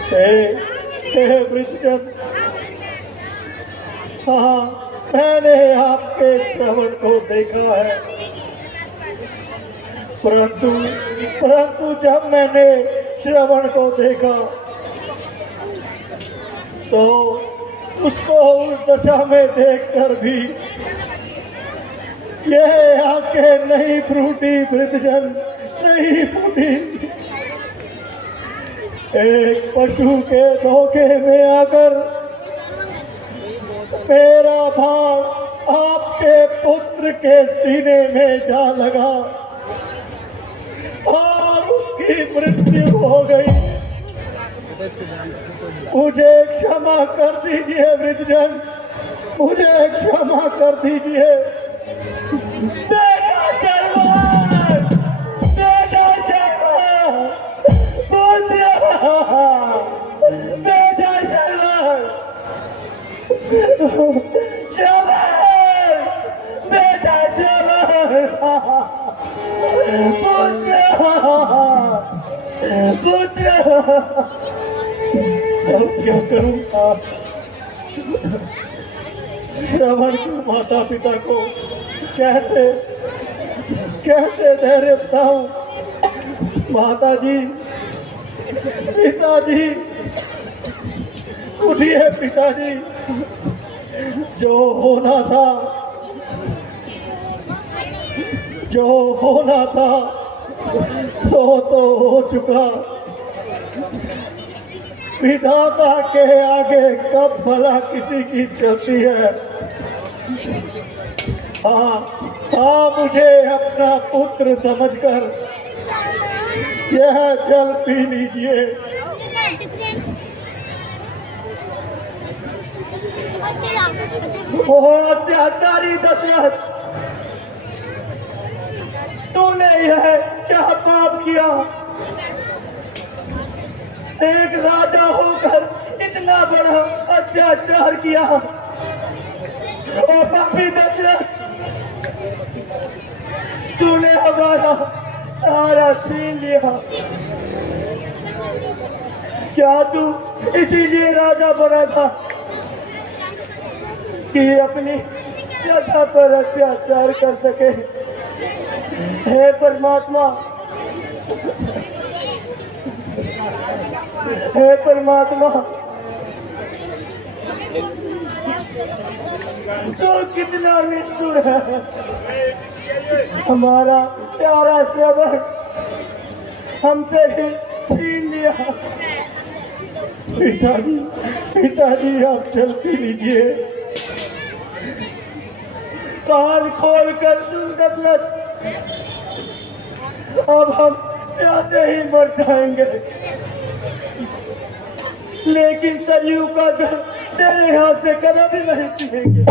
हे वृद्धजन, हाँ, मैंने आपके श्रवण को देखा है, परंतु जब मैंने श्रवण को देखा तो उसको उस दशा में देखकर भी यह आंखें नहीं फूटी वृद्धजन, नहीं फूटी। एक पशु के धोखे में आकर मेरा भाव आपके पुत्र के सीने में जा लगा और उसकी मृत्यु हो गई। मुझे क्षमा कर दीजिए वृद्धजन, मुझे क्षमा कर दीजिए। बेटा शर्मा, बेटा शर्मा, पुत्र, बेटा शर्मा, शर्मा, बेटा शर्मा, पुत्र, अब क्या करूं? श्रवण के माता पिता को कैसे कैसे धैर्य बताऊं? माता जी, पिताजी, उठिए पिताजी। जो होना था, जो होना था सो तो हो चुका। विधाता के आगे कब भला किसी की चलती है। हाँ, मुझे अपना पुत्र समझकर यह जल पी लीजिए। ओह अत्याचारी दशरथ, तूने यह क्या पाप किया? एक राजा होकर इतना बड़ा अत्याचार किया। और पापी दशरथ, तूने हमारा तारा छीन लिया। क्या तू इसीलिए राजा बना था कि अपनी प्रजा पर अत्याचार कर सके? हे परमात्मा, हे परमात्मा, तो कितना निष्ठुर है। हमारा प्यारा श्रवण हमसे ही छीन लिया। पिताजी, पिताजी, आप जल पी लीजिए। कान खोल कर सुन दशरथ, अब हम प्यासे ही मर जाएंगे, लेकिन सरयू का जल तेरे हाथ से कभी नहीं पिएंगे।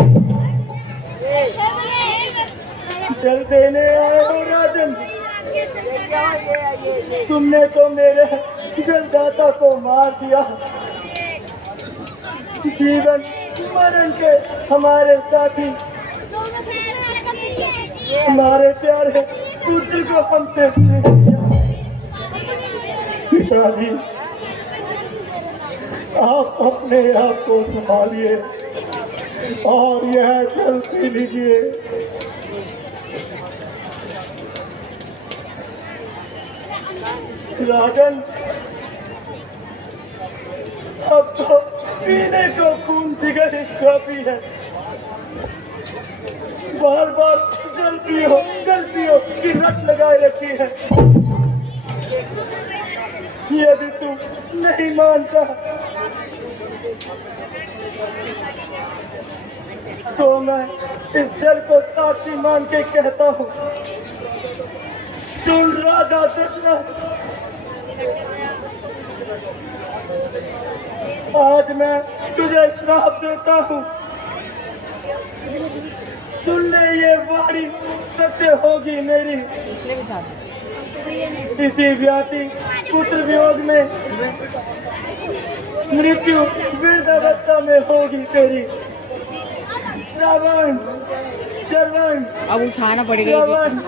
जल देने आए हो राजन, तुमने तो मेरे जलदाता को मार दिया। जीवन मरण के हमारे साथी, हमारे प्यारे पुत्र को हमसे छीन लिया। पिताजी, आप अपने आप को संभालिए और यह जल पी लीजिए। राजन, अब तो पीने को खून जिगर ही काफी है। बार बार जल पियो की रट लगाए रखी है। यदि तू नहीं मानता तो मैं इस जल को साक्षी मान के कहता हूँ। सुन राजा दशरथ, आज मैं तुझे श्राप देता हूँ। सुनने ये वाणी सत्य होगी मेरी। इसी व्याति पुत्र वियोग में मृत्यु वृद्धावस्था में होगी तेरी। श्रवण, श्रवण, अब उठाना पड़ेगा। श्रवण,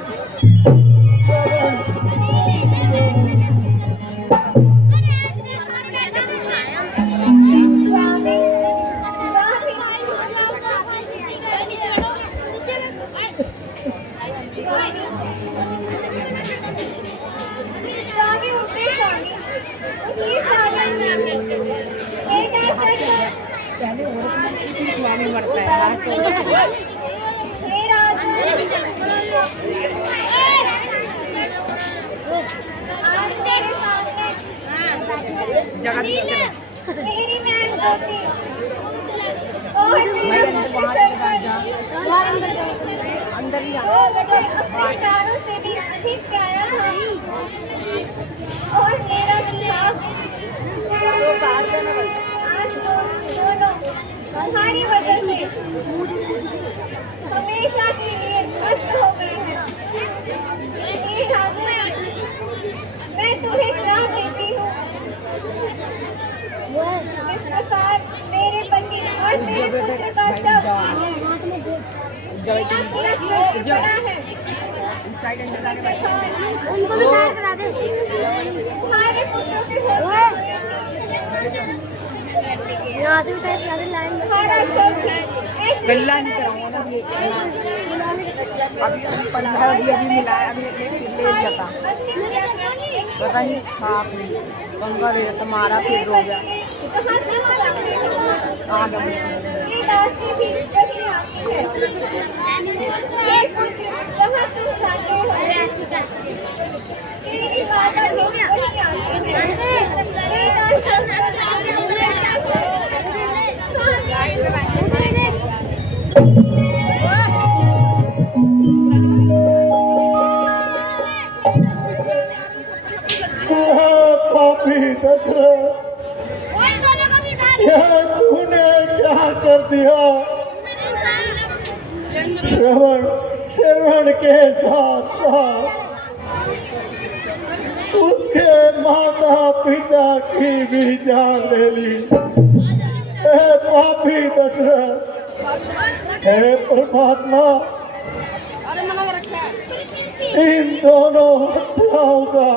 श्रवण। स्वामी उठे, स्वामी प्लीज स्वामी मरता है आज तो जगह मेरी नैन होती अंदर ही अपने प्राणों से भी अधिक प्यारा था और मेरा विलाप आज तो दोनों तुम्हारी वजह से हमेशा के लिए ध्वस्त हो गए हैं। हे राजू, मैं तुम्हें श्राप देती हूँ। इस प्रकार मेरे पति और मेरे पुत्र का शव पड़ा है। उनको भी साइड करा दे। तुम्हारे पुत्र के यहाँ से भी साइड करा दे लाइन में। तुम्हारा शव भी गल्ला नहीं कराऊंगा ना अभी 15 अभी मिला है, अभी ले लिया था, पता नहीं था गंगा ले जाता मारा फिर रो गया आ गया। ये दासी भी वही आती है। ये कुछ जहाँ तुम जाते हो तेरी माता भी वही आती है। ये पापी दशरथ, यह तूने क्या कर दिया? श्रवण के साथ साथ उसके माता पिता की भी जान ले ली। हे पापी दशरथ, हे परमात्मा, इन दोनों हत्याओं का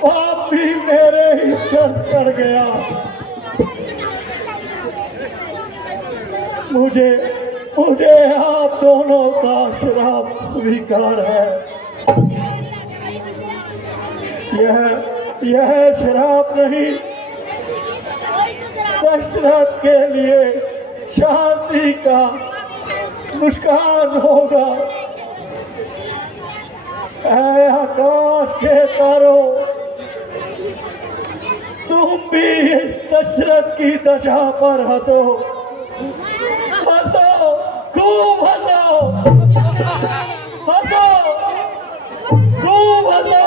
पाप भी मेरे ही सर चढ़ गया। मुझे आप दोनों का श्राप स्वीकार है। यह श्राप नहीं, दशरथ के लिए शांति का मुस्कान होगा। ऐ आकाश के तारों, तुम भी इस दशरथ की दशा पर हंसो, हंसो, खूब हंसो, हंसो, खूब हंसो।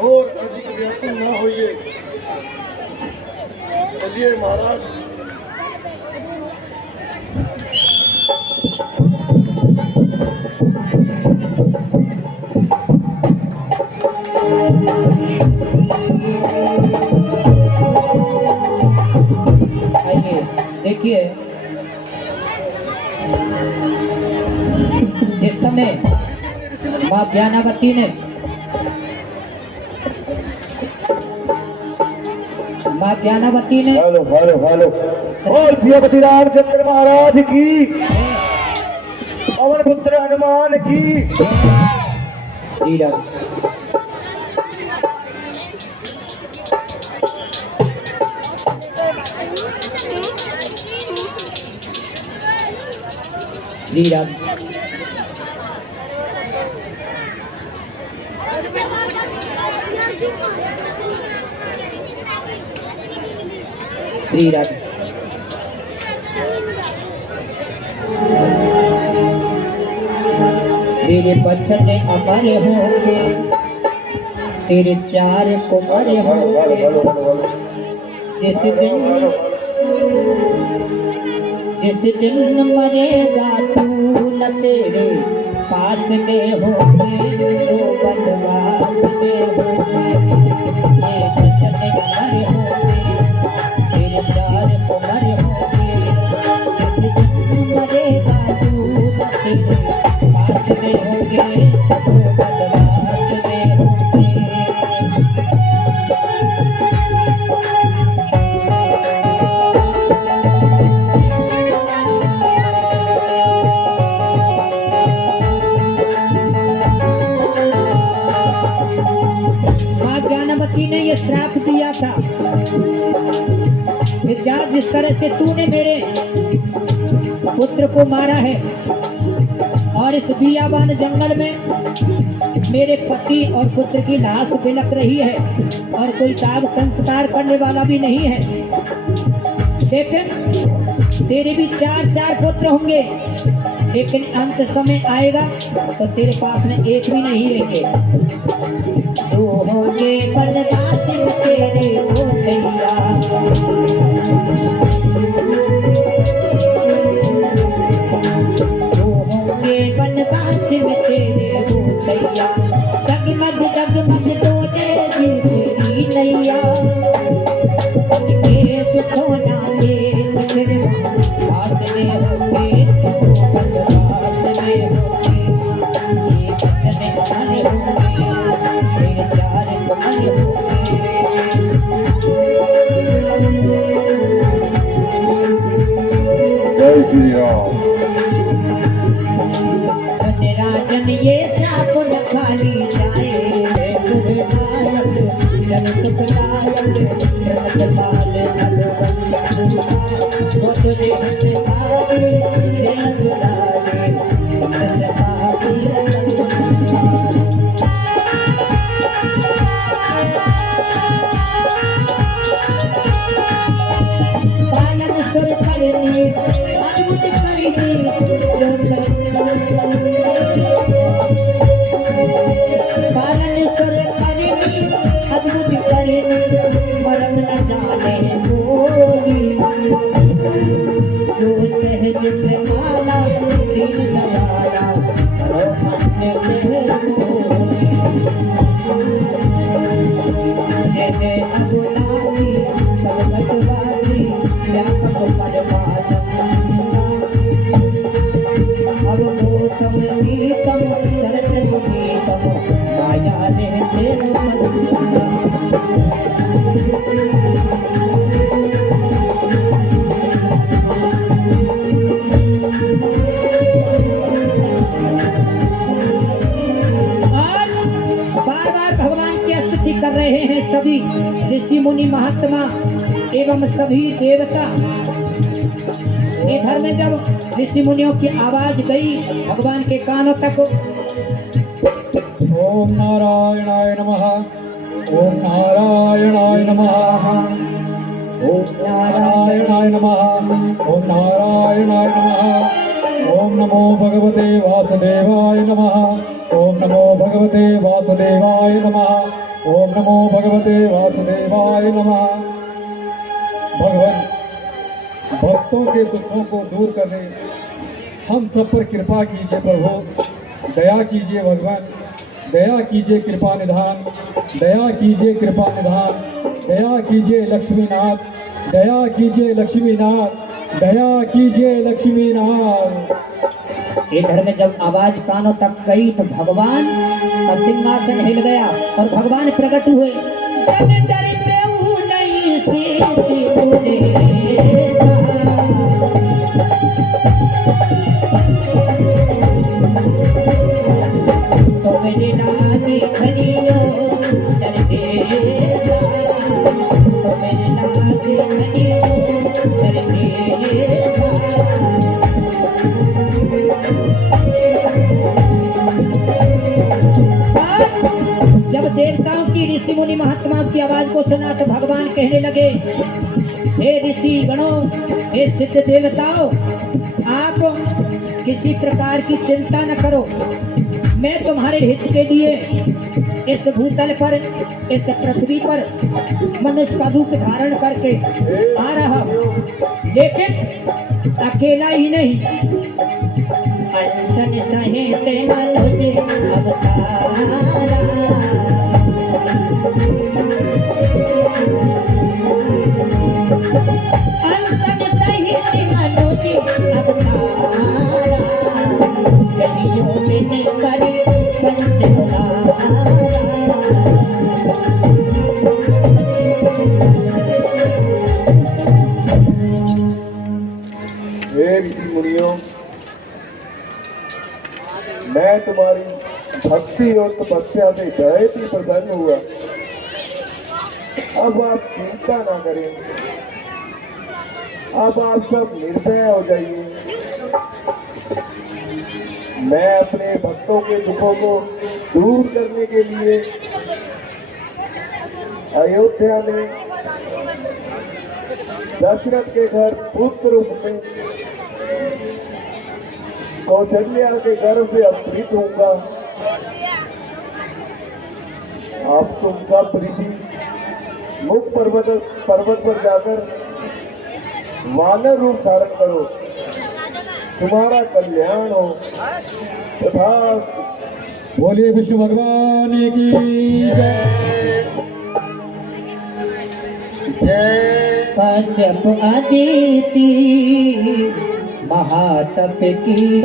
और अधिक व्याकुल न होइए। चलिए महाराज। आइए देखिए, जिस समय माँ ज्ञानावती ने हेलो हेलो हेलो और सियापति रामचंद्र महाराज की, पवन पुत्र हनुमान की। श्री राम श्री राम मेरे बचन अमर होंगे, तेरे चार कुमार होंगे। जिस दिन मरेगा तू न तेरे पास में होंगे, तो बनवास में होंगे। ये बचन अमर होंगे, तेरे चार कुमार होंगे। जिस दिन मरेगा तू न तेरे पास में होंगे, तो बनवास में होंगे। ने ये श्राप दिया था कि जा जिस तरह से तूने मेरे पुत्र को मारा है और इस बियाबान जंगल में मेरे पति और पुत्र की लाश बिलक रही है और कोई दाग संस्कार करने वाला भी नहीं है, लेकिन तेरे भी चार पुत्र होंगे, लेकिन अंत समय आएगा तो तेरे पास में एक भी नहीं रहेंगे। दो होंगे बलदासिम तेरे जगमग जगमग डोले जी तेरी नैया उनके बिछोना देख फिर वासने होंगे तो बदवासने होंगे ये बचने मन होंगे फिर चार मन होंगे जय श्री राम। राजन ये साकुन खाली जाए सुखदायक जन सुखदायक रतपाल भगवंत वो तुझे हंसतारी दिल सुरारे हंसतारी पालन सुर करनी अद्भुत करनी पालन सुर करनी अद्भुत करनी मरण न जाने बोली जो सहज में माला दीन दयाला रोमन्य जय जय अगुनासी सब भटवासी व्यापक परमात्मा अवबोधम नीतम चरण मुनीतम माया रहते मधुरा बार बार भगवान की स्तुति कर रहे हैं सभी ऋषि मुनि महात्मा एवं सभी देवता। इधर में जब ऋषि मुनियों की आवाज गई भगवान के कानों तक ओम नारायणाय नमः ओम नारायणाय नमः ओम नारायणाय नमः ओम नारायणाय नमः ओम नमो भगवते वासुदेवाय नमः ओम नमो भगवते वासुदेवाय नमः ओम नमो भगवते वासुदेवाय नमः। भगवान भक्तों के दुखों को दूर करने हम सब पर कृपा कीजिए प्रभु, दया कीजिए भगवान, दया कीजिए कृपा निधान, दया कीजिए कृपा निधान, दया कीजिए लक्ष्मीनाथ, दया कीजिए लक्ष्मीनाथ, दया कीजिए लक्ष्मीनाथ। इधर में जब आवाज कानों तक गई तो भगवान का सिंहासन हिल गया और भगवान प्रकट हुए। जब डर पेऊ नहीं से तो मेरे नाती खड़ियो डरते तो मेरे नाती खड़ियो डरते जब देवताओं की ऋषि मुनि महात्माओं की आवाज को सुना तो भगवान कहने लगे, हे ऋषि गणों, हे सिद्ध देवताओं, आप किसी प्रकार की चिंता न करो। मैं तुम्हारे हित के लिए इस भूतल पर, इस पृथ्वी पर मनुष्य का रूप धारण करके आ रहा हूँ, लेकिन अकेला ही नहीं, अंसन सहित मनुज अवतारा। अंसन सहित मनुज अवतारा, गलियों में निकल संत बुलारा। हे ऋषि मुनियों, मैं तुम्हारी भक्ति और तपस्या से बहुत ही प्रसन्न हुआ। अब आप चिंता ना करें, अब आप सब निर्भय हो जाइए। मैं अपने भक्तों के दुखों को दूर करने के लिए अयोध्या में दशरथ के घर पुत्र रूप में कौशल्या के गर्भ से अवतरित होगा। आप तुम सब ऋषि मुख पर्वत पर जाकर वानर रूप धारण करो, तुम्हारा कल्याण हो। तथा बोलिए विष्णु भगवान की जय। कश्यप अदिति महातप की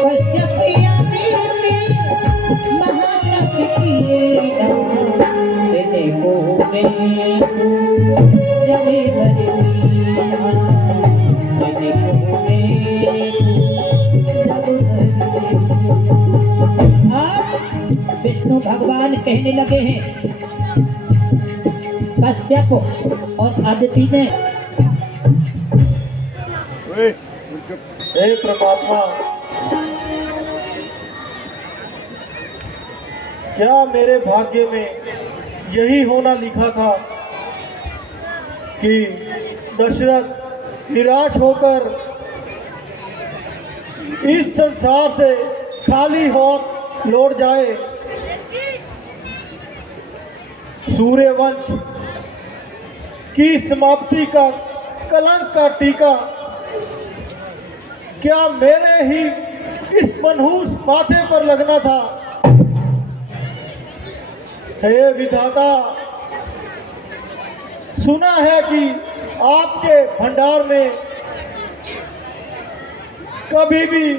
कश्यप अदिति महातप की देखो मैं रवि बरमीना देखो मैं विष्णु भगवान कहने लगे हैं कश्यप और अदिति ने हे परमात्मा, क्या मेरे भाग्य में यही होना लिखा था कि दशरथ निराश होकर इस संसार से खाली हाथ लौट जाए? सूर्यवंश की समाप्ति का कलंक का टीका क्या मेरे ही इस मनहूस माथे पर लगना था? हे विधाता, सुना है कि आपके भंडार में कभी भी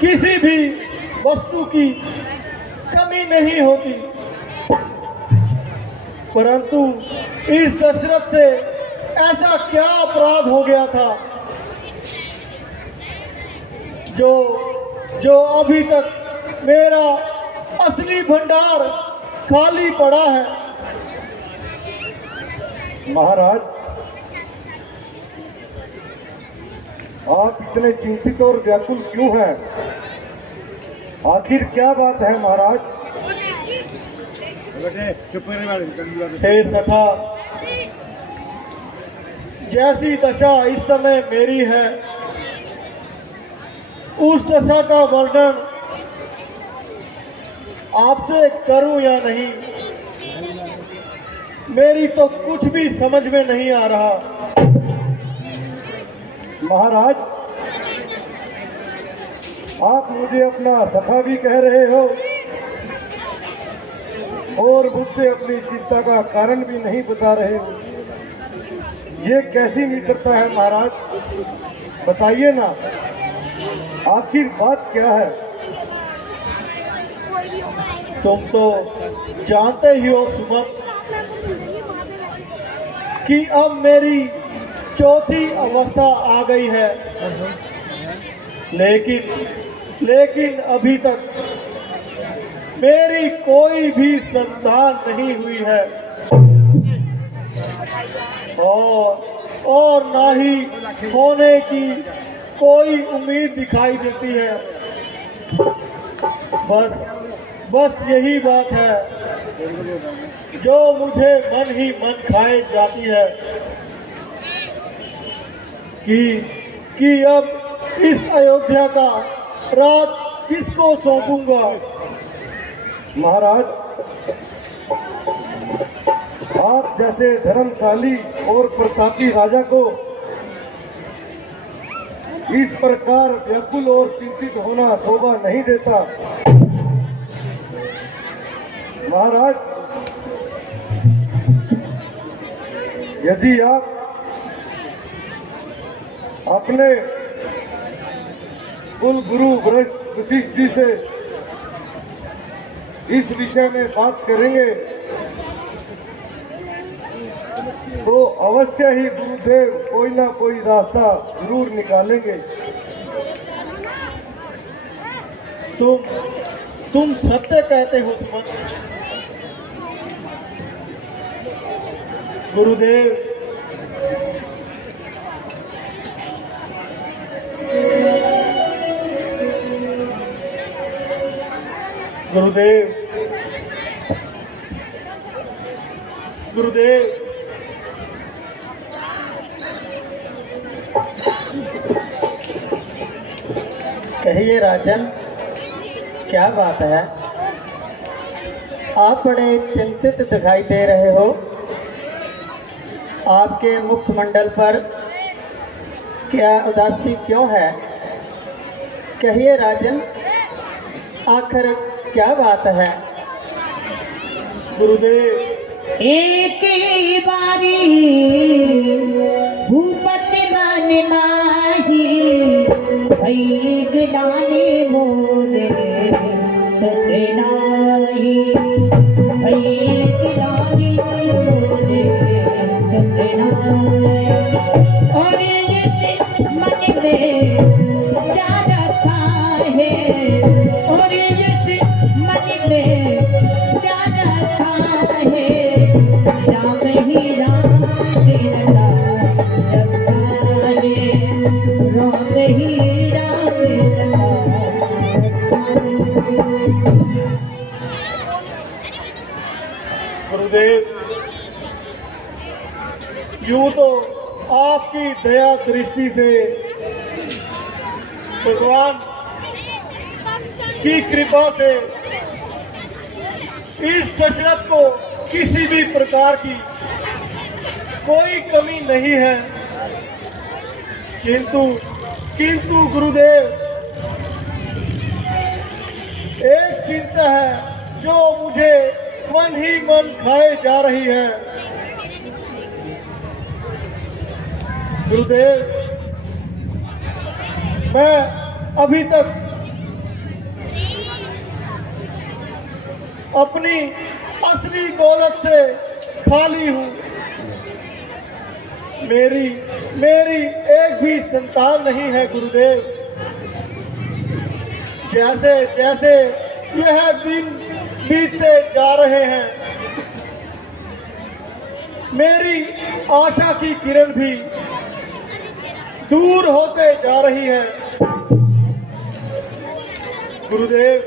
किसी भी वस्तु की कमी नहीं होती, परंतु इस दशरथ से ऐसा क्या अपराध हो गया था जो अभी तक मेरा असली भंडार खाली पड़ा है? महाराज, आप इतने चिंतित और व्याकुल क्यों हैं? आखिर क्या बात है महाराज? हे सखा, जैसी दशा इस समय मेरी है, उस दशा का वर्णन आपसे करूं या नहीं, मेरी तो कुछ भी समझ में नहीं आ रहा। महाराज, आप मुझे अपना सखा भी कह रहे हो और मुझसे अपनी चिंता का कारण भी नहीं बता रहे हो। ये कैसी मित्रता है महाराज? बताइए ना, आखिर बात क्या है? तुम तो जानते ही हो सुमन कि अब मेरी चौथी अवस्था आ गई है, लेकिन अभी तक मेरी कोई भी संतान नहीं हुई है और ना ही होने की कोई उम्मीद दिखाई देती है। बस यही बात है जो मुझे मन ही मन खाए जाती है कि अब इस अयोध्या का राज किसको सौंपूंगा। महाराज, आप जैसे धर्मशाली और प्रतापी राजा को इस प्रकार व्याकुल और चिंतित होना शोभा नहीं देता। महाराज, यदि आप अपने कुल गुरु वशिष्ठ जी से इस विषय में बात करेंगे तो अवश्य ही गुरुदेव कोई ना कोई रास्ता जरूर निकालेंगे। तुम सत्य कहते हो सुमन। गुरुदेव, गुरुदेव, कहिए राजन, क्या बात है? आप बड़े चिंतित दिखाई दे रहे हो। आपके मुखमंडल पर क्या उदासी क्यों है? कहिए राजन, आखिर क्या बात है? गुरुदेव, एक बारी भूपति मन माही भई गिलाने मोरे सतनाही भई गिलाने मोरे सतनाही और इस मन में क्या रखा है और इस मन में क्या रखा है राम ही राम रखा है राम ही राम गुरुदेव, यूं तो आपकी दया दृष्टि से भगवान की कृपा से इस दशरथ को किसी भी प्रकार की कोई कमी नहीं है, किंतु गुरुदेव, एक चिंता है जो मुझे मन ही मन खाए जा रही है। गुरुदेव, मैं अभी तक अपनी असली दौलत से खाली हूँ। मेरी एक भी संतान नहीं है गुरुदेव। जैसे जैसे यह दिन बीतते जा रहे हैं, मेरी आशा की किरण भी दूर होते जा रही है। गुरुदेव,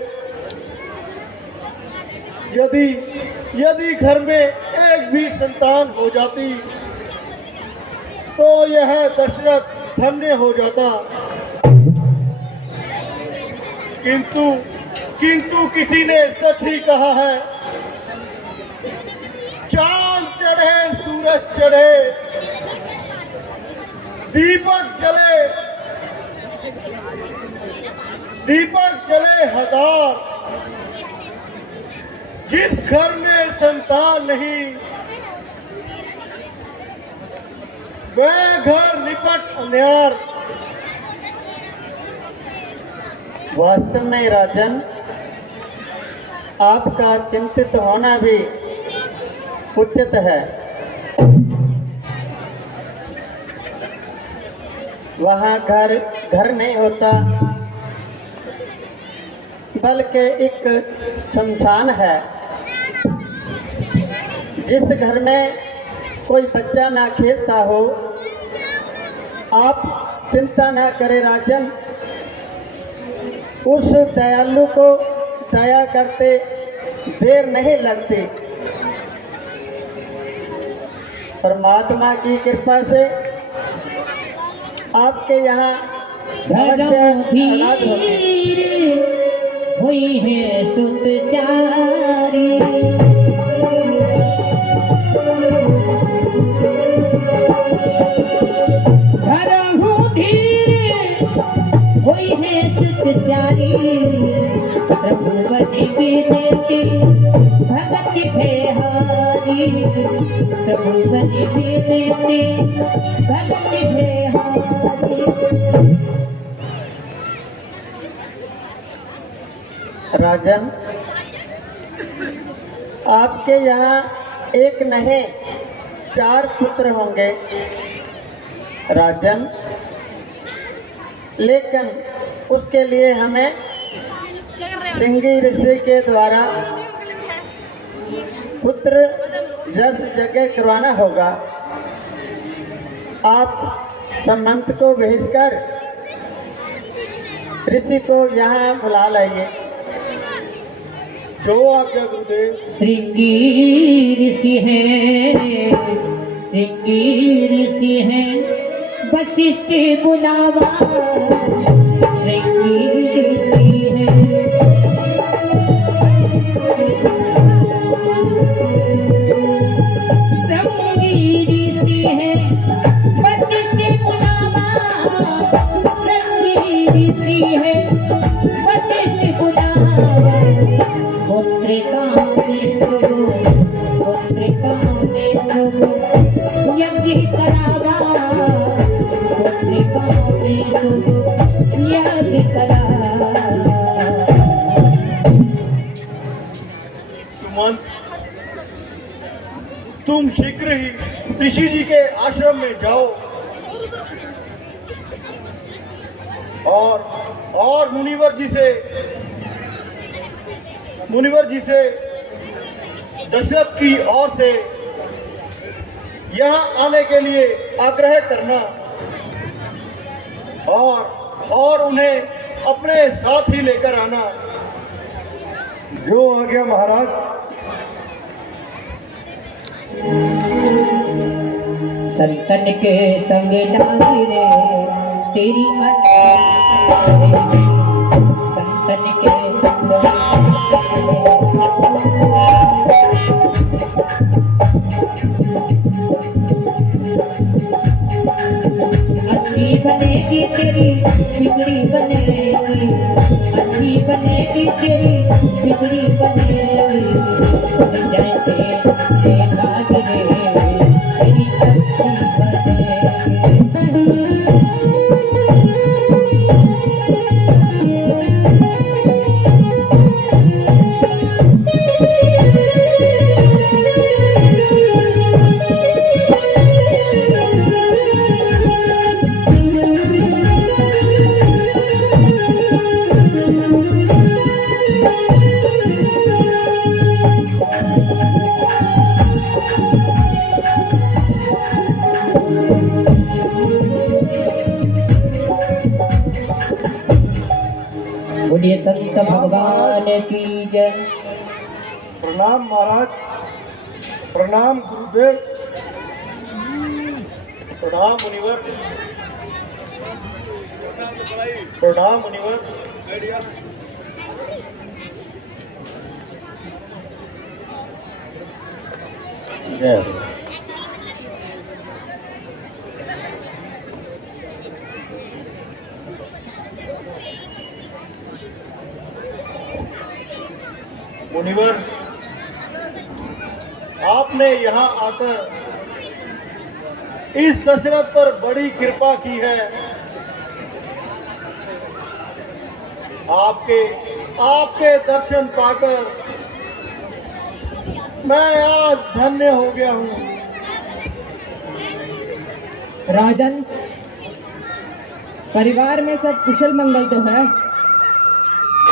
यदि घर में एक भी संतान हो जाती तो यह दशरथ धन्य हो जाता, किंतु किसी ने सच ही कहा है, चांद चढ़े सूरज चढ़े दीपक जले हजार, जिस घर में संतान नहीं वह घर निपट अंधियार। वास्तव में राजन, आपका चिंतित होना भी उचित है। वहाँ घर नहीं होता, बल्कि एक शमशान है। जिस घर में कोई बच्चा ना खेलता हो, आप चिंता ना करें राजन, उस दयालु को दया करते देर नहीं लगती। परमात्मा की कृपा से आपके यहाँ औलाद होगी। हुई है सुत चारी धरहु धीरे हुई है सुत चारी प्रभु बनि विनती भगति भेहारी प्रभु बनि विनती भगति भेहारी। राजन, आपके यहाँ एक नहीं 4 पुत्र होंगे राजन, लेकिन उसके लिए हमें सिंगी ऋषि के द्वारा पुत्र जस जगह करवाना होगा। आप संबंध को भेजकर ऋषि को यहाँ बुला लाइए। जो आज्ञा गुरुदेव। श्रृंगी ऋषि हैं, श्रृंगी ऋषि हैं, वशिष्ठ बुलावा श्रृंगी ऋषि हैं। श्रृंगी ऋषि हैं, वशिष्ठ बुलावा शुभ यज्ञ करा। सुमंत, तुम शीघ्र ही ऋषि जी के आश्रम में जाओ और मुनिवर जी से दशरथ की ओर से यहाँ आने के लिए आग्रह करना और उन्हें अपने साथ ही लेकर आना। जो आज्ञा महाराज। संतन के संग डाली रे तेरी संतन के अच्छी बनेगी तेरी बिगड़ी बनेगी, अच्छी बनेगी तेरी बिगड़ी बनेगी। जाए तेरे भाग रे तेरी अच्छी बनेगी। बोलिए संत भगवान की जय। प्रणाम महाराज, प्रणाम गुरुदेव, प्रणाम मुनिवर, प्रणाम मुनिवर। जय हो। मुनिवर, आपने यहाँ आकर इस दशरथ पर बड़ी कृपा की है। आपके दर्शन पाकर मैं आज धन्य हो गया हूँ। राजन, परिवार में सब कुशल मंगल तो है?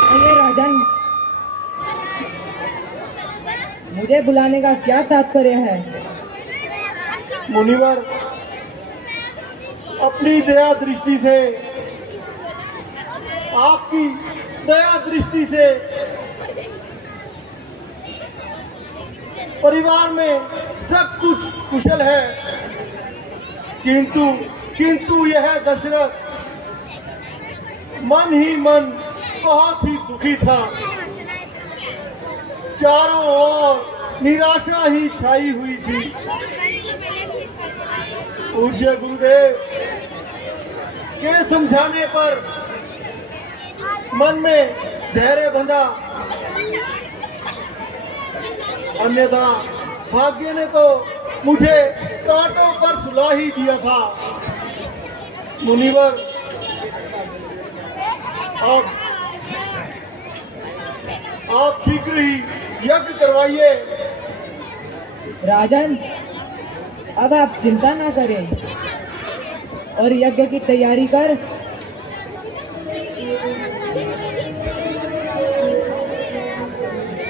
अरे राजन, मुझे बुलाने का क्या तात्पर्य है? मुनिवर, अपनी दया दृष्टि से, आपकी दया दृष्टि से परिवार में सब कुछ कुशल है, किंतु यह दशरथ मन ही मन बहुत ही दुखी था। चारों ओर निराशा ही छाई हुई थी। पूज्य गुरुदेव के समझाने पर मन में धैर्य बंधा, अन्यथा भाग्य ने तो मुझे कांटों पर सुला ही दिया था। मुनिवर, आप शीघ्र ही यज्ञ करवाइए। राजन, अब आप चिंता ना करें और यज्ञ की तैयारी कर।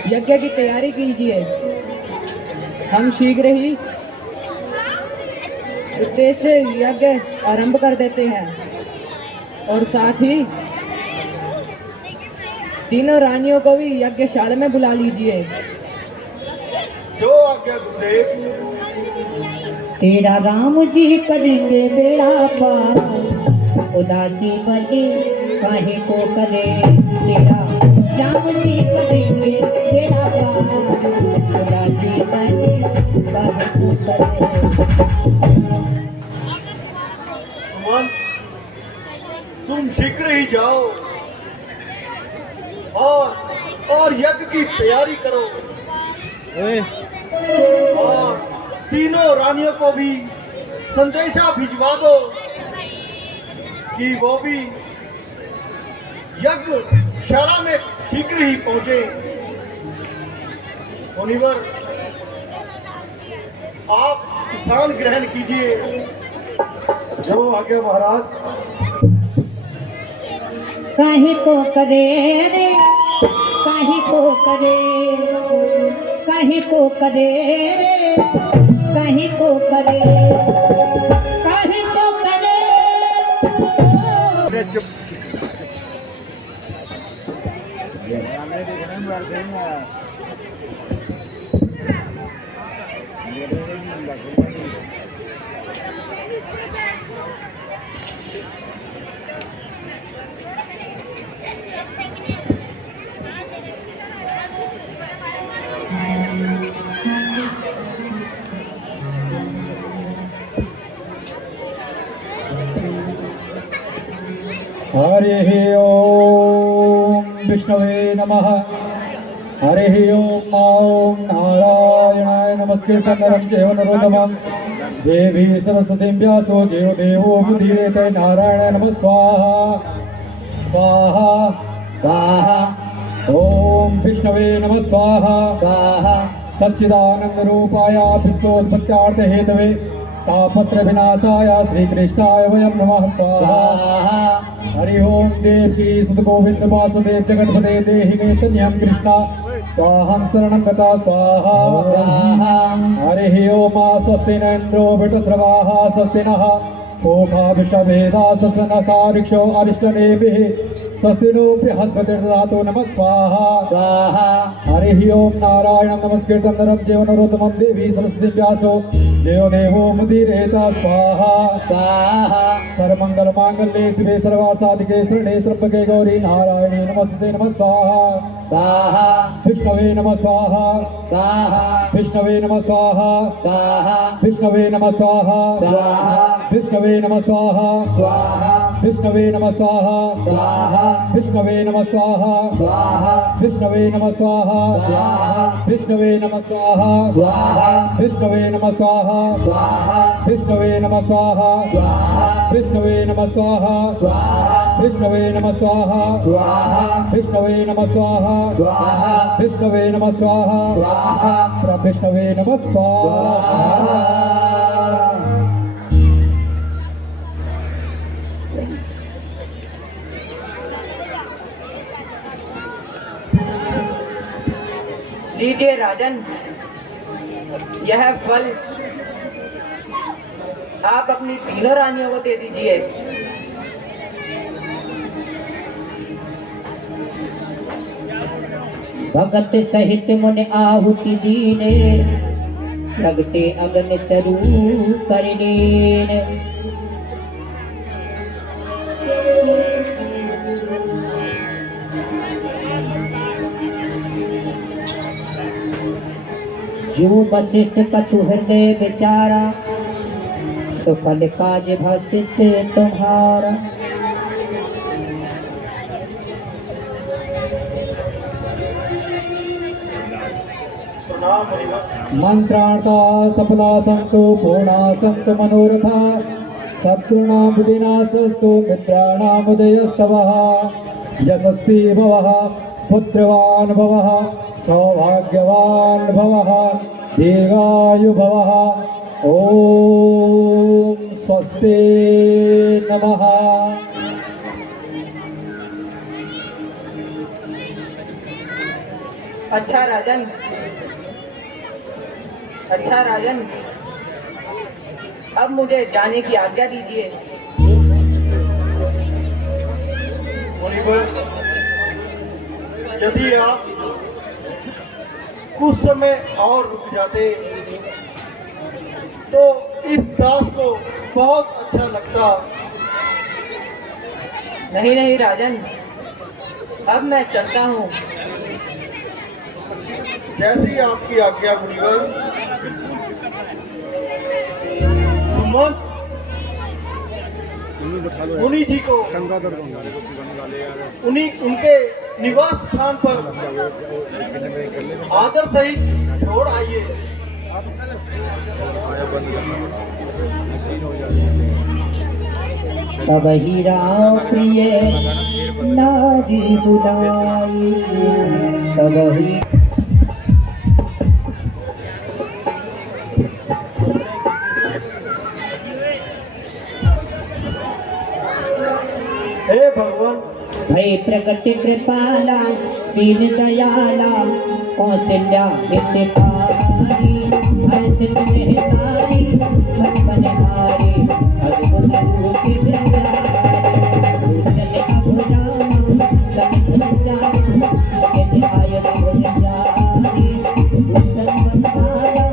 यज्ञ की तैयारी कीजिए। हम शीघ्र ही उद्देश्य से यज्ञ आरंभ कर देते हैं और साथ ही तीनों रानियों को भी यज्ञशाला में बुला लीजिए। जो आज्ञा गुरुदेव। तेरा राम जी करेंगे बेड़ा पार, उदासी बने काहे को करे। तेरा राम जी करेंगे बेड़ा पार, उदासी बने काहे को करे। सुमन, तुम शीघ्र ही जाओ और यज्ञ की तैयारी करो और तीनों रानियों को भी संदेशा भिजवा दो कि वो भी यज्ञशाला में शीघ्र ही पहुंचे। मुनिवर, आप स्थान ग्रहण कीजिए। जो आज्ञा महाराज। काहे को करे रे, काहे को करे, काहे को करे रे, काहे को करे, काहे को करे। हरिः ओम विष्णवे नमः। हरिः ओम नारायणाय नमस्कृतं नरं चैव नरोत्तमं देवी सरस्वतीं व्यासो जयो देवो मुदीरते। नारायणाय नमः। स्वाहा स्वाहा स्वाहा। ओम विष्णवे नमः। स्वाहा स्वाहा। सच्चिदानंद रूपाय विश्वोत्पत्त्यार्थ हेतवे तापत्र विनाशाय श्री कृष्णाय वयं नमः। स्वाहा। हरि ओम देवकी सुत गोविंद वासुदेव जगतपते देहि मे तन्यं कृष्णा स्वाहं शरणं गता। स्वाहा। हरि ओम स्वस्ति न इंद्रो वृषस्रवाः स्वस्ति नः पूषा विश्ववेदाः स्वस्ति नः सारिक्षो अरिष्टनेमिः स्वस्ति नो बृहस्पतिर्दधातु। नमः। स्वाहा स्वाहा। हरि ओम नारायणं नमस्कृतं नरं चैव नरोत्तमं देवी सरस्वती व्यासो जयो देवो मुदीरयेत्। स्वाहा स्वाहा। सर्वमंगल मांगल्ये शिवे सर्वासाधिके शरणे त्र्यंबके गौरी नारायणी नमस्ते। नमः। स्वाहा स्वाहा। विष्णवे नमः। स्वाहा स्वाहा। विष्णवे नमः। स्वाहा स्वाहा। विष्णवे नमः। स्वाहा स्वाहा। विष्णवे नमः। स्वाहा स्वाहा। विष्णवे नमः। स्वाहा स्वाहा। विष्णवे नमः। स्वाहा स्वाहा। विष्णवे नमः। स्वाहा स्वाहा। विष्णवे नमः। स्वाहा स्वाहा। विष्णवे नमः। स्वाहा स्वाहा। विष्णवे नमः। स्वाहा स्वाहा। विष्णवे नमः। स्वाहा स्वाहा। विष्णवे नमः। स्वाहा स्वाहा। विष्णवे नमः। स्वाहा स्वाहा। विष्णवे नमः। स्वाहा स्वाहा। विष्णवे नमः। स्वाहा। लीजिए राजन, यह फल आप अपनी तीनों रानियों को दे दीजिए। भगत सहित मुनि आहुति दीने प्रगटे अगन चरु करनीन। जो वशिष्ठ कछु हृदय विचारा सफल काज भाषित तुम्हारा। मंत्रार्था सफला संतो पूर्णा संत मनोरथा शत्रुणां बुद्धिनाशस्तु मित्राणां उदयस्तवः। यशस्वी भवः पुत्रवान् भवः सौभाग्यवान् भवः दीर्घायु भवः। ओम स्वस्ति नमः। अच्छा राजन, अच्छा राजन, अब मुझे जाने की आज्ञा दीजिए। मुनिवर, यदि आप कुछ समय और रुक जाते तो इस दास को बहुत अच्छा लगता। नहीं नहीं राजन, अब मैं चलता हूँ। जैसी आपकी आज्ञा मुनिवर। सुमंत मुनि जी को उनके निवास स्थान पर आदर सहित छोड़ आइए। तब ही राम प्रिय नारी बुलाई, तब ही हे भगवान, भय प्रकट कृपाला दीन दयाला कौशल्या हितकारी, हर्षित मेहतारी मन हारी, अद्भुत रूप बिरारी, भूषण अभुराम समित जारी, यदि आय भुज जारी, भूषण बंधारा।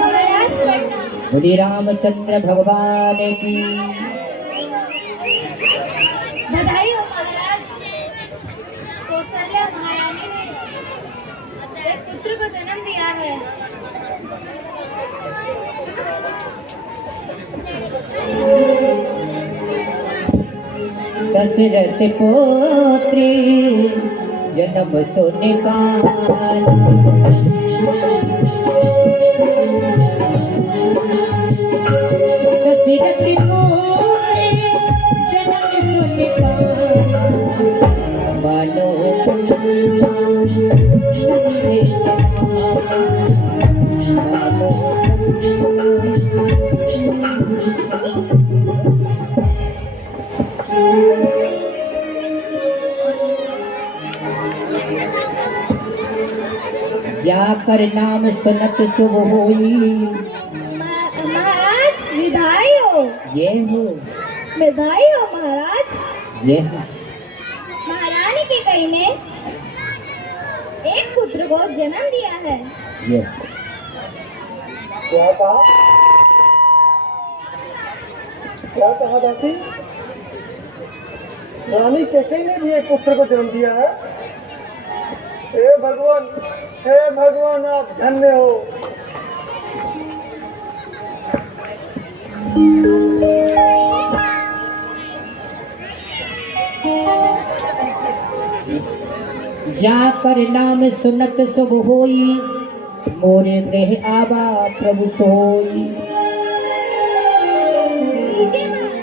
महाराज प्रणाम। बोले रामचंद्र भगवान की। बधाई हो महाराज। कौशल्या महारानी ने एक पुत्र को जन्म दिया है। दशरथ पुत्री जन्म सोने पाना, दशरथ पुत्री जन्म सोने पाना, मानो नन्हे समाना, मानो जाकर नाम सुनत शुभ होई। महाराज विदाई हो। ये हो, विदाई हो महाराज। ये हो। महारानी की कई ने एक पुत्र को जन्म दिया है। ये क्या कहा? क्या कहा दासी? रानी कैके ने भी एक पुत्र को जन्म दिया है। हे भगवान, आप धन्य हो। जाकर नाम सुनत शुभ होई, मोरे गृह आवा प्रभु सोई। लीजिए महाराज।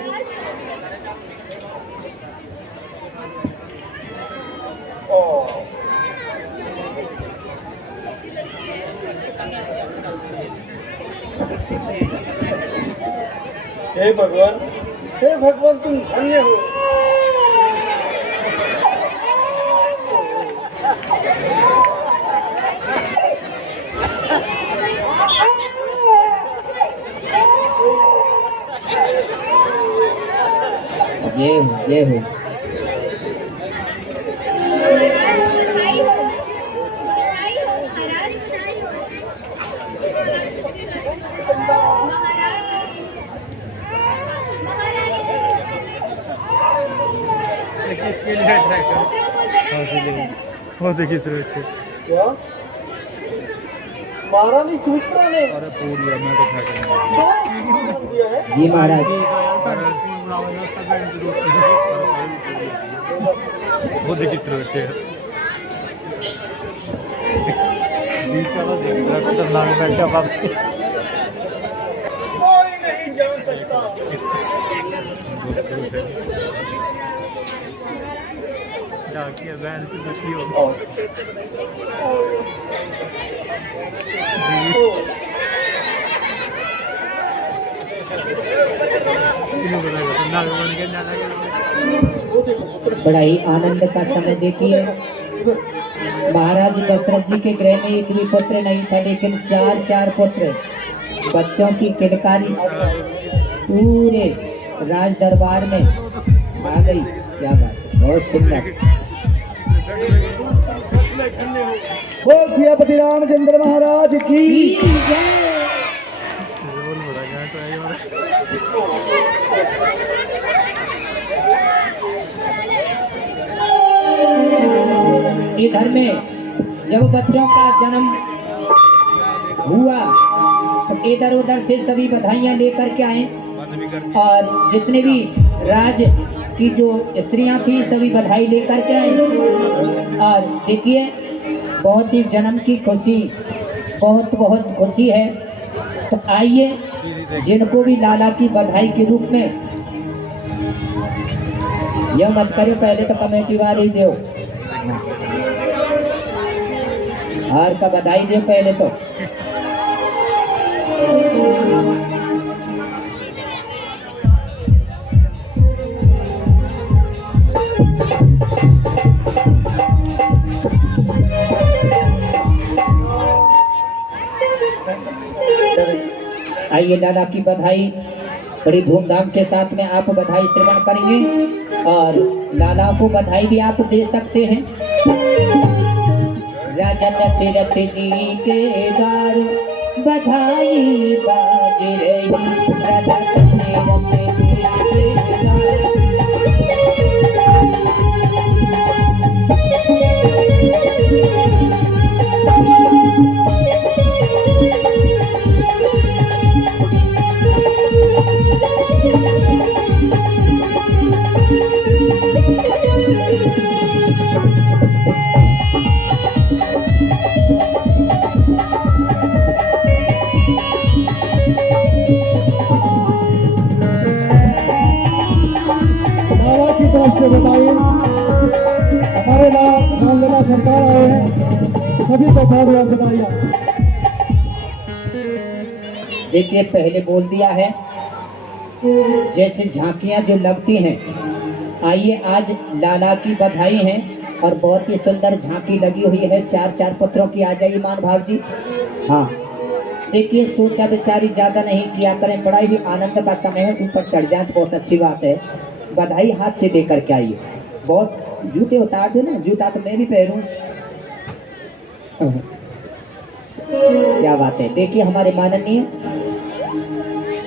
हे भगवान, तुम धन्य हो। ये हो। महाराज बधाई हो। बधाई हो महाराज। किसके लिए ट्रैक्टर? पुत्र को जन्म दिया है। वो देखिए ट्रैक्टर। क्या? महारानी सुमित्रा ने अरे पूरी मैं तो खा के जन्म दिया है। जी महाराज। वो देखिए ट्रैक्टर। चलो ट्रैक्टर नाम बैठा बाप। कोई नहीं जान सकता। डाकिया वैन से दुखी हो। बड़ा ही आनंद का समय देखिए। महाराज दशरथ जी के गृह में एक भी पुत्र नहीं था, लेकिन चार पुत्र बच्चों की किलकारी पूरे राज दरबार में आ गई। क्या बात, बहुत सुंदर। हो सियापति रामचंद्र महाराज की जय। इधर में जब बच्चों का जन्म हुआ तो इधर उधर से सभी बधाइयाँ लेकर के आए और जितने भी राज की जो स्त्रियां थी सभी बधाई लेकर के आए। और देखिए बहुत ही जन्म की खुशी, बहुत बहुत खुशी है। तो आइए जिनको भी लाला की बधाई के रूप में, यह मत करो पहले तो कमेटी वाले दो, हार का बधाई दो पहले तो। आइए लाला की बधाई बड़ी धूमधाम के साथ में आप बधाई श्रवण करेंगे और लाला को बधाई भी आप दे सकते हैं। राजा दशरथ जी के द्वार बधाई बाज रही, राजा दशरथ जी के द्वार। बाबा की तरफ से बताइए हमारे रामलीला सरकार आए हैं, सभी को बहुत बहुत बधाइयाँ। देखिए पहले बोल दिया है जैसे झांकियां जो लगती हैं। आइए आज लाला की बधाई है और बहुत ही सुंदर झांकी लगी हुई है, 4-4 पत्रों की। आ जाइए मान भाव जी। हाँ देखिए सोचा बेचारी ज़्यादा नहीं किया करें, बड़ा ही आनंद का समय है, ऊपर चढ़ जाए तो बहुत अच्छी बात है। बधाई हाथ से दे करके आइए। बॉस जूते उतार दो ना, जूता तो मैं भी पहनूं। क्या बात है। देखिए हमारे माननीय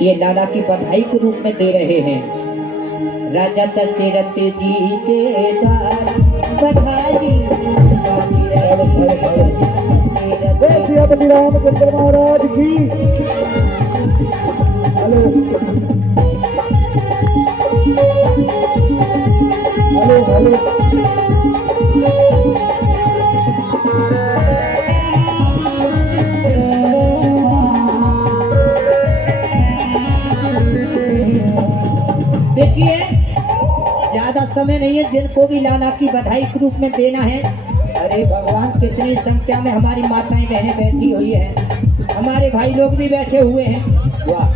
ये लाला की बधाई के रूप में दे रहे हैं। राजा दशरथ जी के द्वार बधाई श्री रामचंद्र महाराज की। Hello hello hello. देखिए ज्यादा समय नहीं है, जिनको भी लाला की बधाई के रूप में देना है। अरे भगवान कितनी संख्या में हमारी माताएं बहनें बैठी हुई हैं, हमारे भाई लोग भी बैठे हुए हैं। वाह।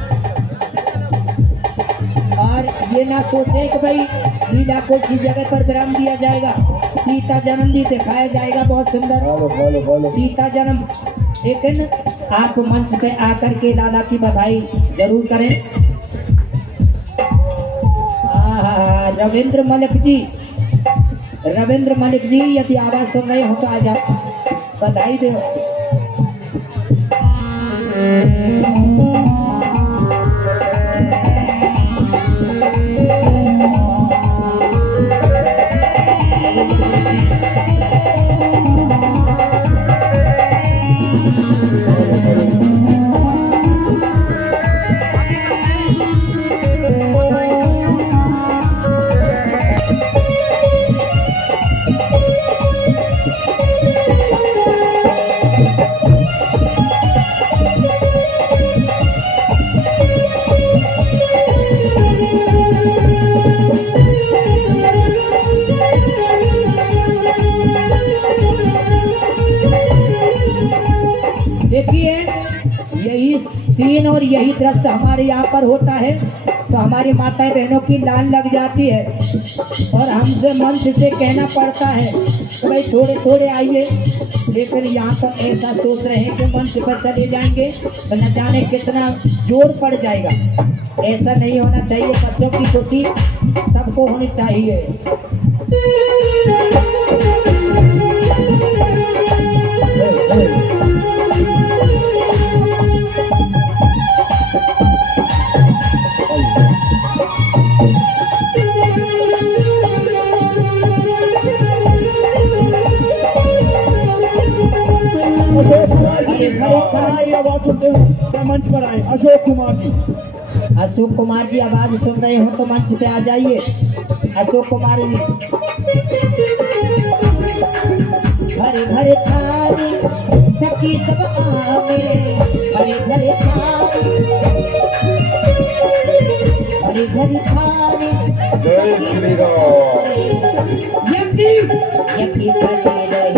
और ये ना सोचे कि भाई लीला को किसी जगह पर विराम दिया जाएगा, सीता जन्म भी दिखाया जाएगा, बहुत सुंदर सीता जन्म। लेकिन आप मंच पे आकर के लाला की बधाई जरूर करें। रविंद्र मलिक जी, रविंद्र मलिक जी यदि आवाज सुन रहे हो तो आ जाओ, बधाई दो। देखिए यही सीन और यही दृश्य हमारे यहाँ पर होता है तो हमारी माताएं बहनों की लान लग जाती है और हमसे मंच से कहना पड़ता है तो भाई थोड़े थोड़े आइए। लेकिन यहाँ पर ऐसा सोच रहे हैं कि मंच पर चले जाएंगे तो न जाने कितना जोर पड़ जाएगा। ऐसा नहीं होना चाहिए, बच्चों की खुशी सबको होनी चाहिए। भरे भरे हमारी आवाज सुनते हो तो मंच पर आए अशोक कुमार जी। अशोक कुमार जी आवाज सुन रहे हो तो मंच पे आ जाइए। अशोक कुमार जी। भरे भरे थारी सखी सब आवे, भरे भरे थारी, भरे भरे थारी यकी यकी बने रहे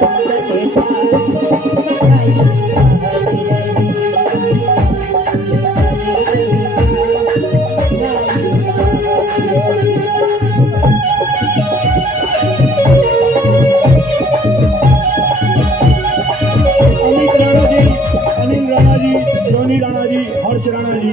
बंदे सखाई हरी रही। अनिल राणा जी, जोनी राणा जी, हर्ष राणा जी।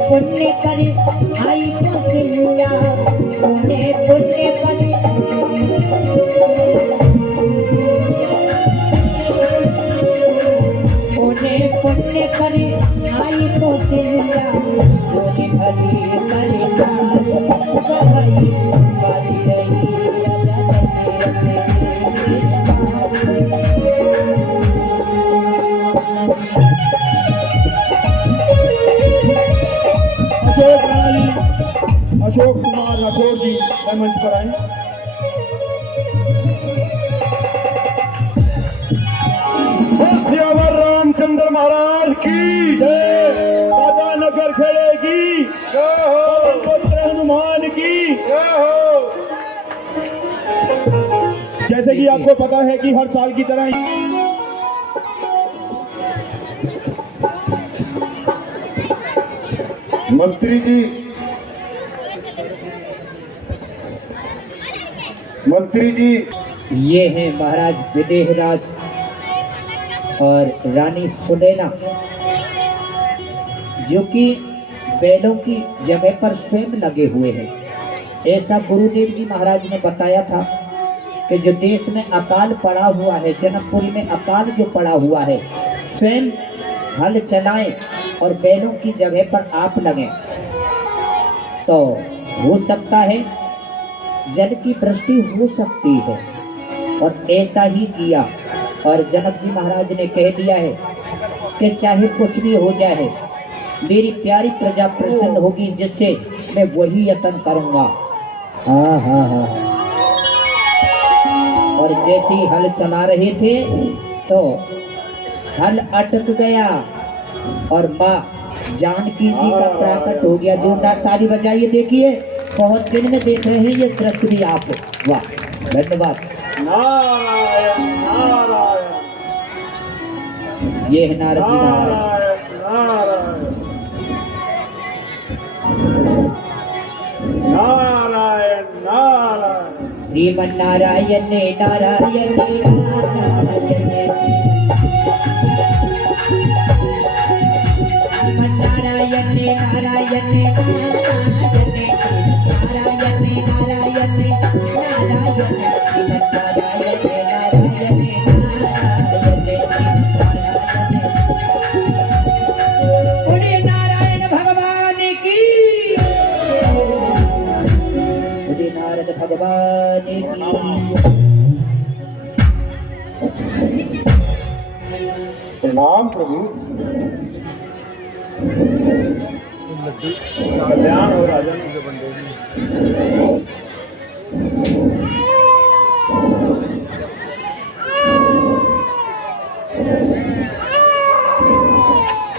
पुण्य करे आई कौशल्या, पुण्य पुण्य करे पुण्य करे आई कौशल्या, बोले भली करे भाई बारी रही अशोक राणा जी, अशोक कुमार राठौर जी मंच पर आए। सियावर रामचंद्र महाराज की जय, दादा नगर खेड़े की जय हो, पवित्र हनुमान की जय हो। जैसे कि आपको पता है कि हर साल की तरह मंत्री जी ये है महाराज विदेहराज और रानी सुनैना, जो कि बैलों की जगह पर स्वयं लगे हुए हैं। ऐसा गुरुदेव जी महाराज ने बताया था कि जो देश में अकाल पड़ा हुआ है, जनकपुरी में अकाल जो पड़ा हुआ है, स्वयं हल चलाएं और बैलों की जगह पर आप लगें तो हो सकता है जल की वृष्टि हो सकती है। और ऐसा ही किया और जनक जी महाराज ने कह दिया है कि चाहे कुछ भी हो जाए मेरी प्यारी प्रजा प्रसन्न होगी, जिससे मैं वही यत्न करूंगा। हाँ हाँ हाँ। और जैसे ही हल चला रहे थे तो हल अटक गया और माँ जानकी जी का प्राकट हो गया। जोरदार ताली बजाइए, देखिए बहुत दिन में देख रहे हैं ये दृश्य भी आप। वाह, धन्यवाद। नारायण नारायण, ये है नारद जी महाराज। नारायण नारायण नारायण, श्रीमन नारायण ने नारायण ने नारायण ने नारायण ने नारायण ने नारायण ने नारायण ने नारायण ने नारायण ने नारायण ने नारायण ने बोले नारायण भगवान की, बोले नारद भगवान की। प्रणाम प्रभु। कल्याण हो राजन।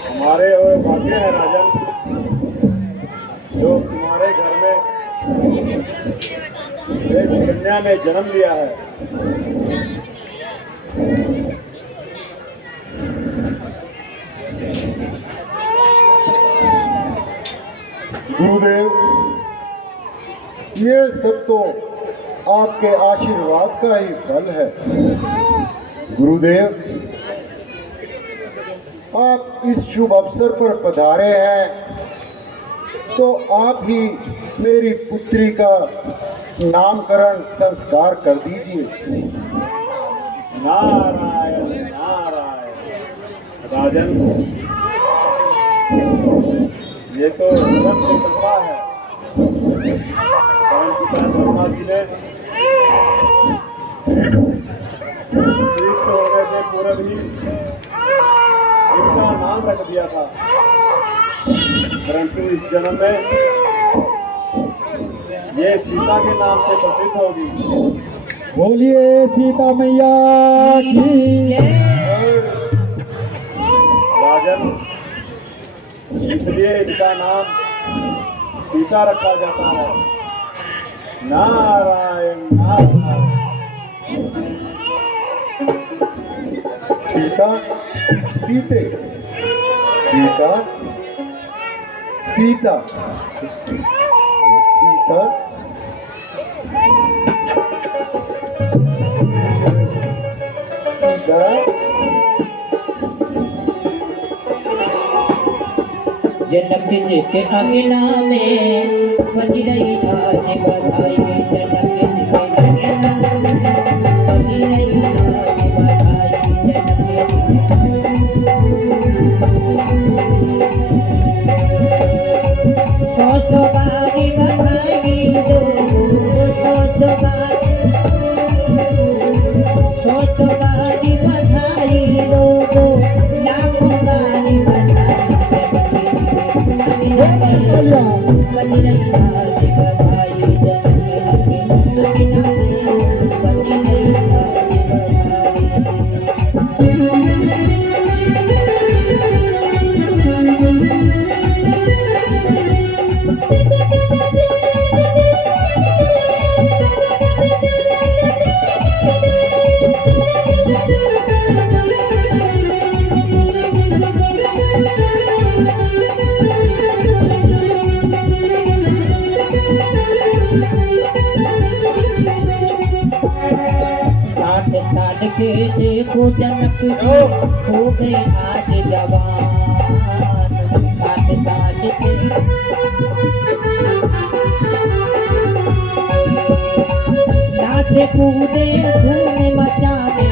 हमारे और भाग्य है राजन, जो तुम्हारे घर में एक कन्या ने जन्म लिया है। गुरुदेव, ये सब तो आपके आशीर्वाद का ही फल है। गुरुदेव, आप इस शुभ अवसर पर पधारे हैं तो आप ही मेरी पुत्री का नामकरण संस्कार कर दीजिए। नारायण नारायण। राजन, ये तो रब की कृपा है। परम पिता ब्रह्मा जी ने सृष्टि होने से पूर्व ही इनका नाम रख दिया था, परंतु इस जन्म में ये सीता के नाम से प्रसिद्ध होगी। बोलिए सीता मैया की। राजन, इसलिए इनका नाम सीता रखा जाता है। नारायण नारायण। सीता, सीते, सीता, सीता, सीता, सीता। जनक जी के अंगना में बज रही आज बधाई। जनक जी के अंगना में बज रही आज बधाई। जनक सौ बारी बधाई दो, सौ बारी बधाई दो, लाखों बारी बधाई। साथ के देखो जनक हो गए आज जवान। साथ के नाचे कूदे धूम मचाने,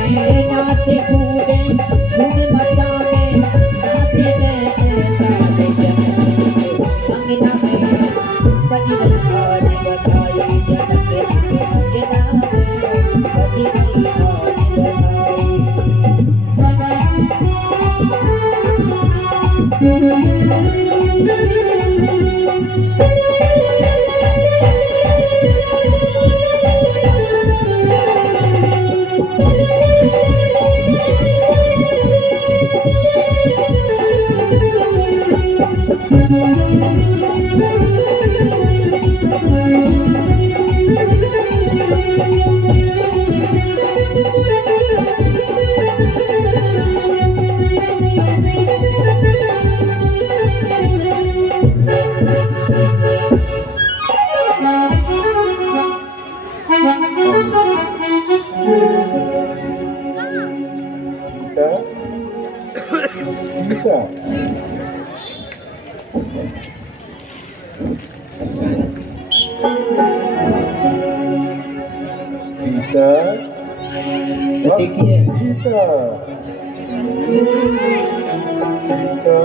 नाचे कूदे धूम मचाने, नाचे गए अंगना में बज रही आज बधाई। जनक के अंगना में बज रही आज सीता, देखिए सीता, सीता,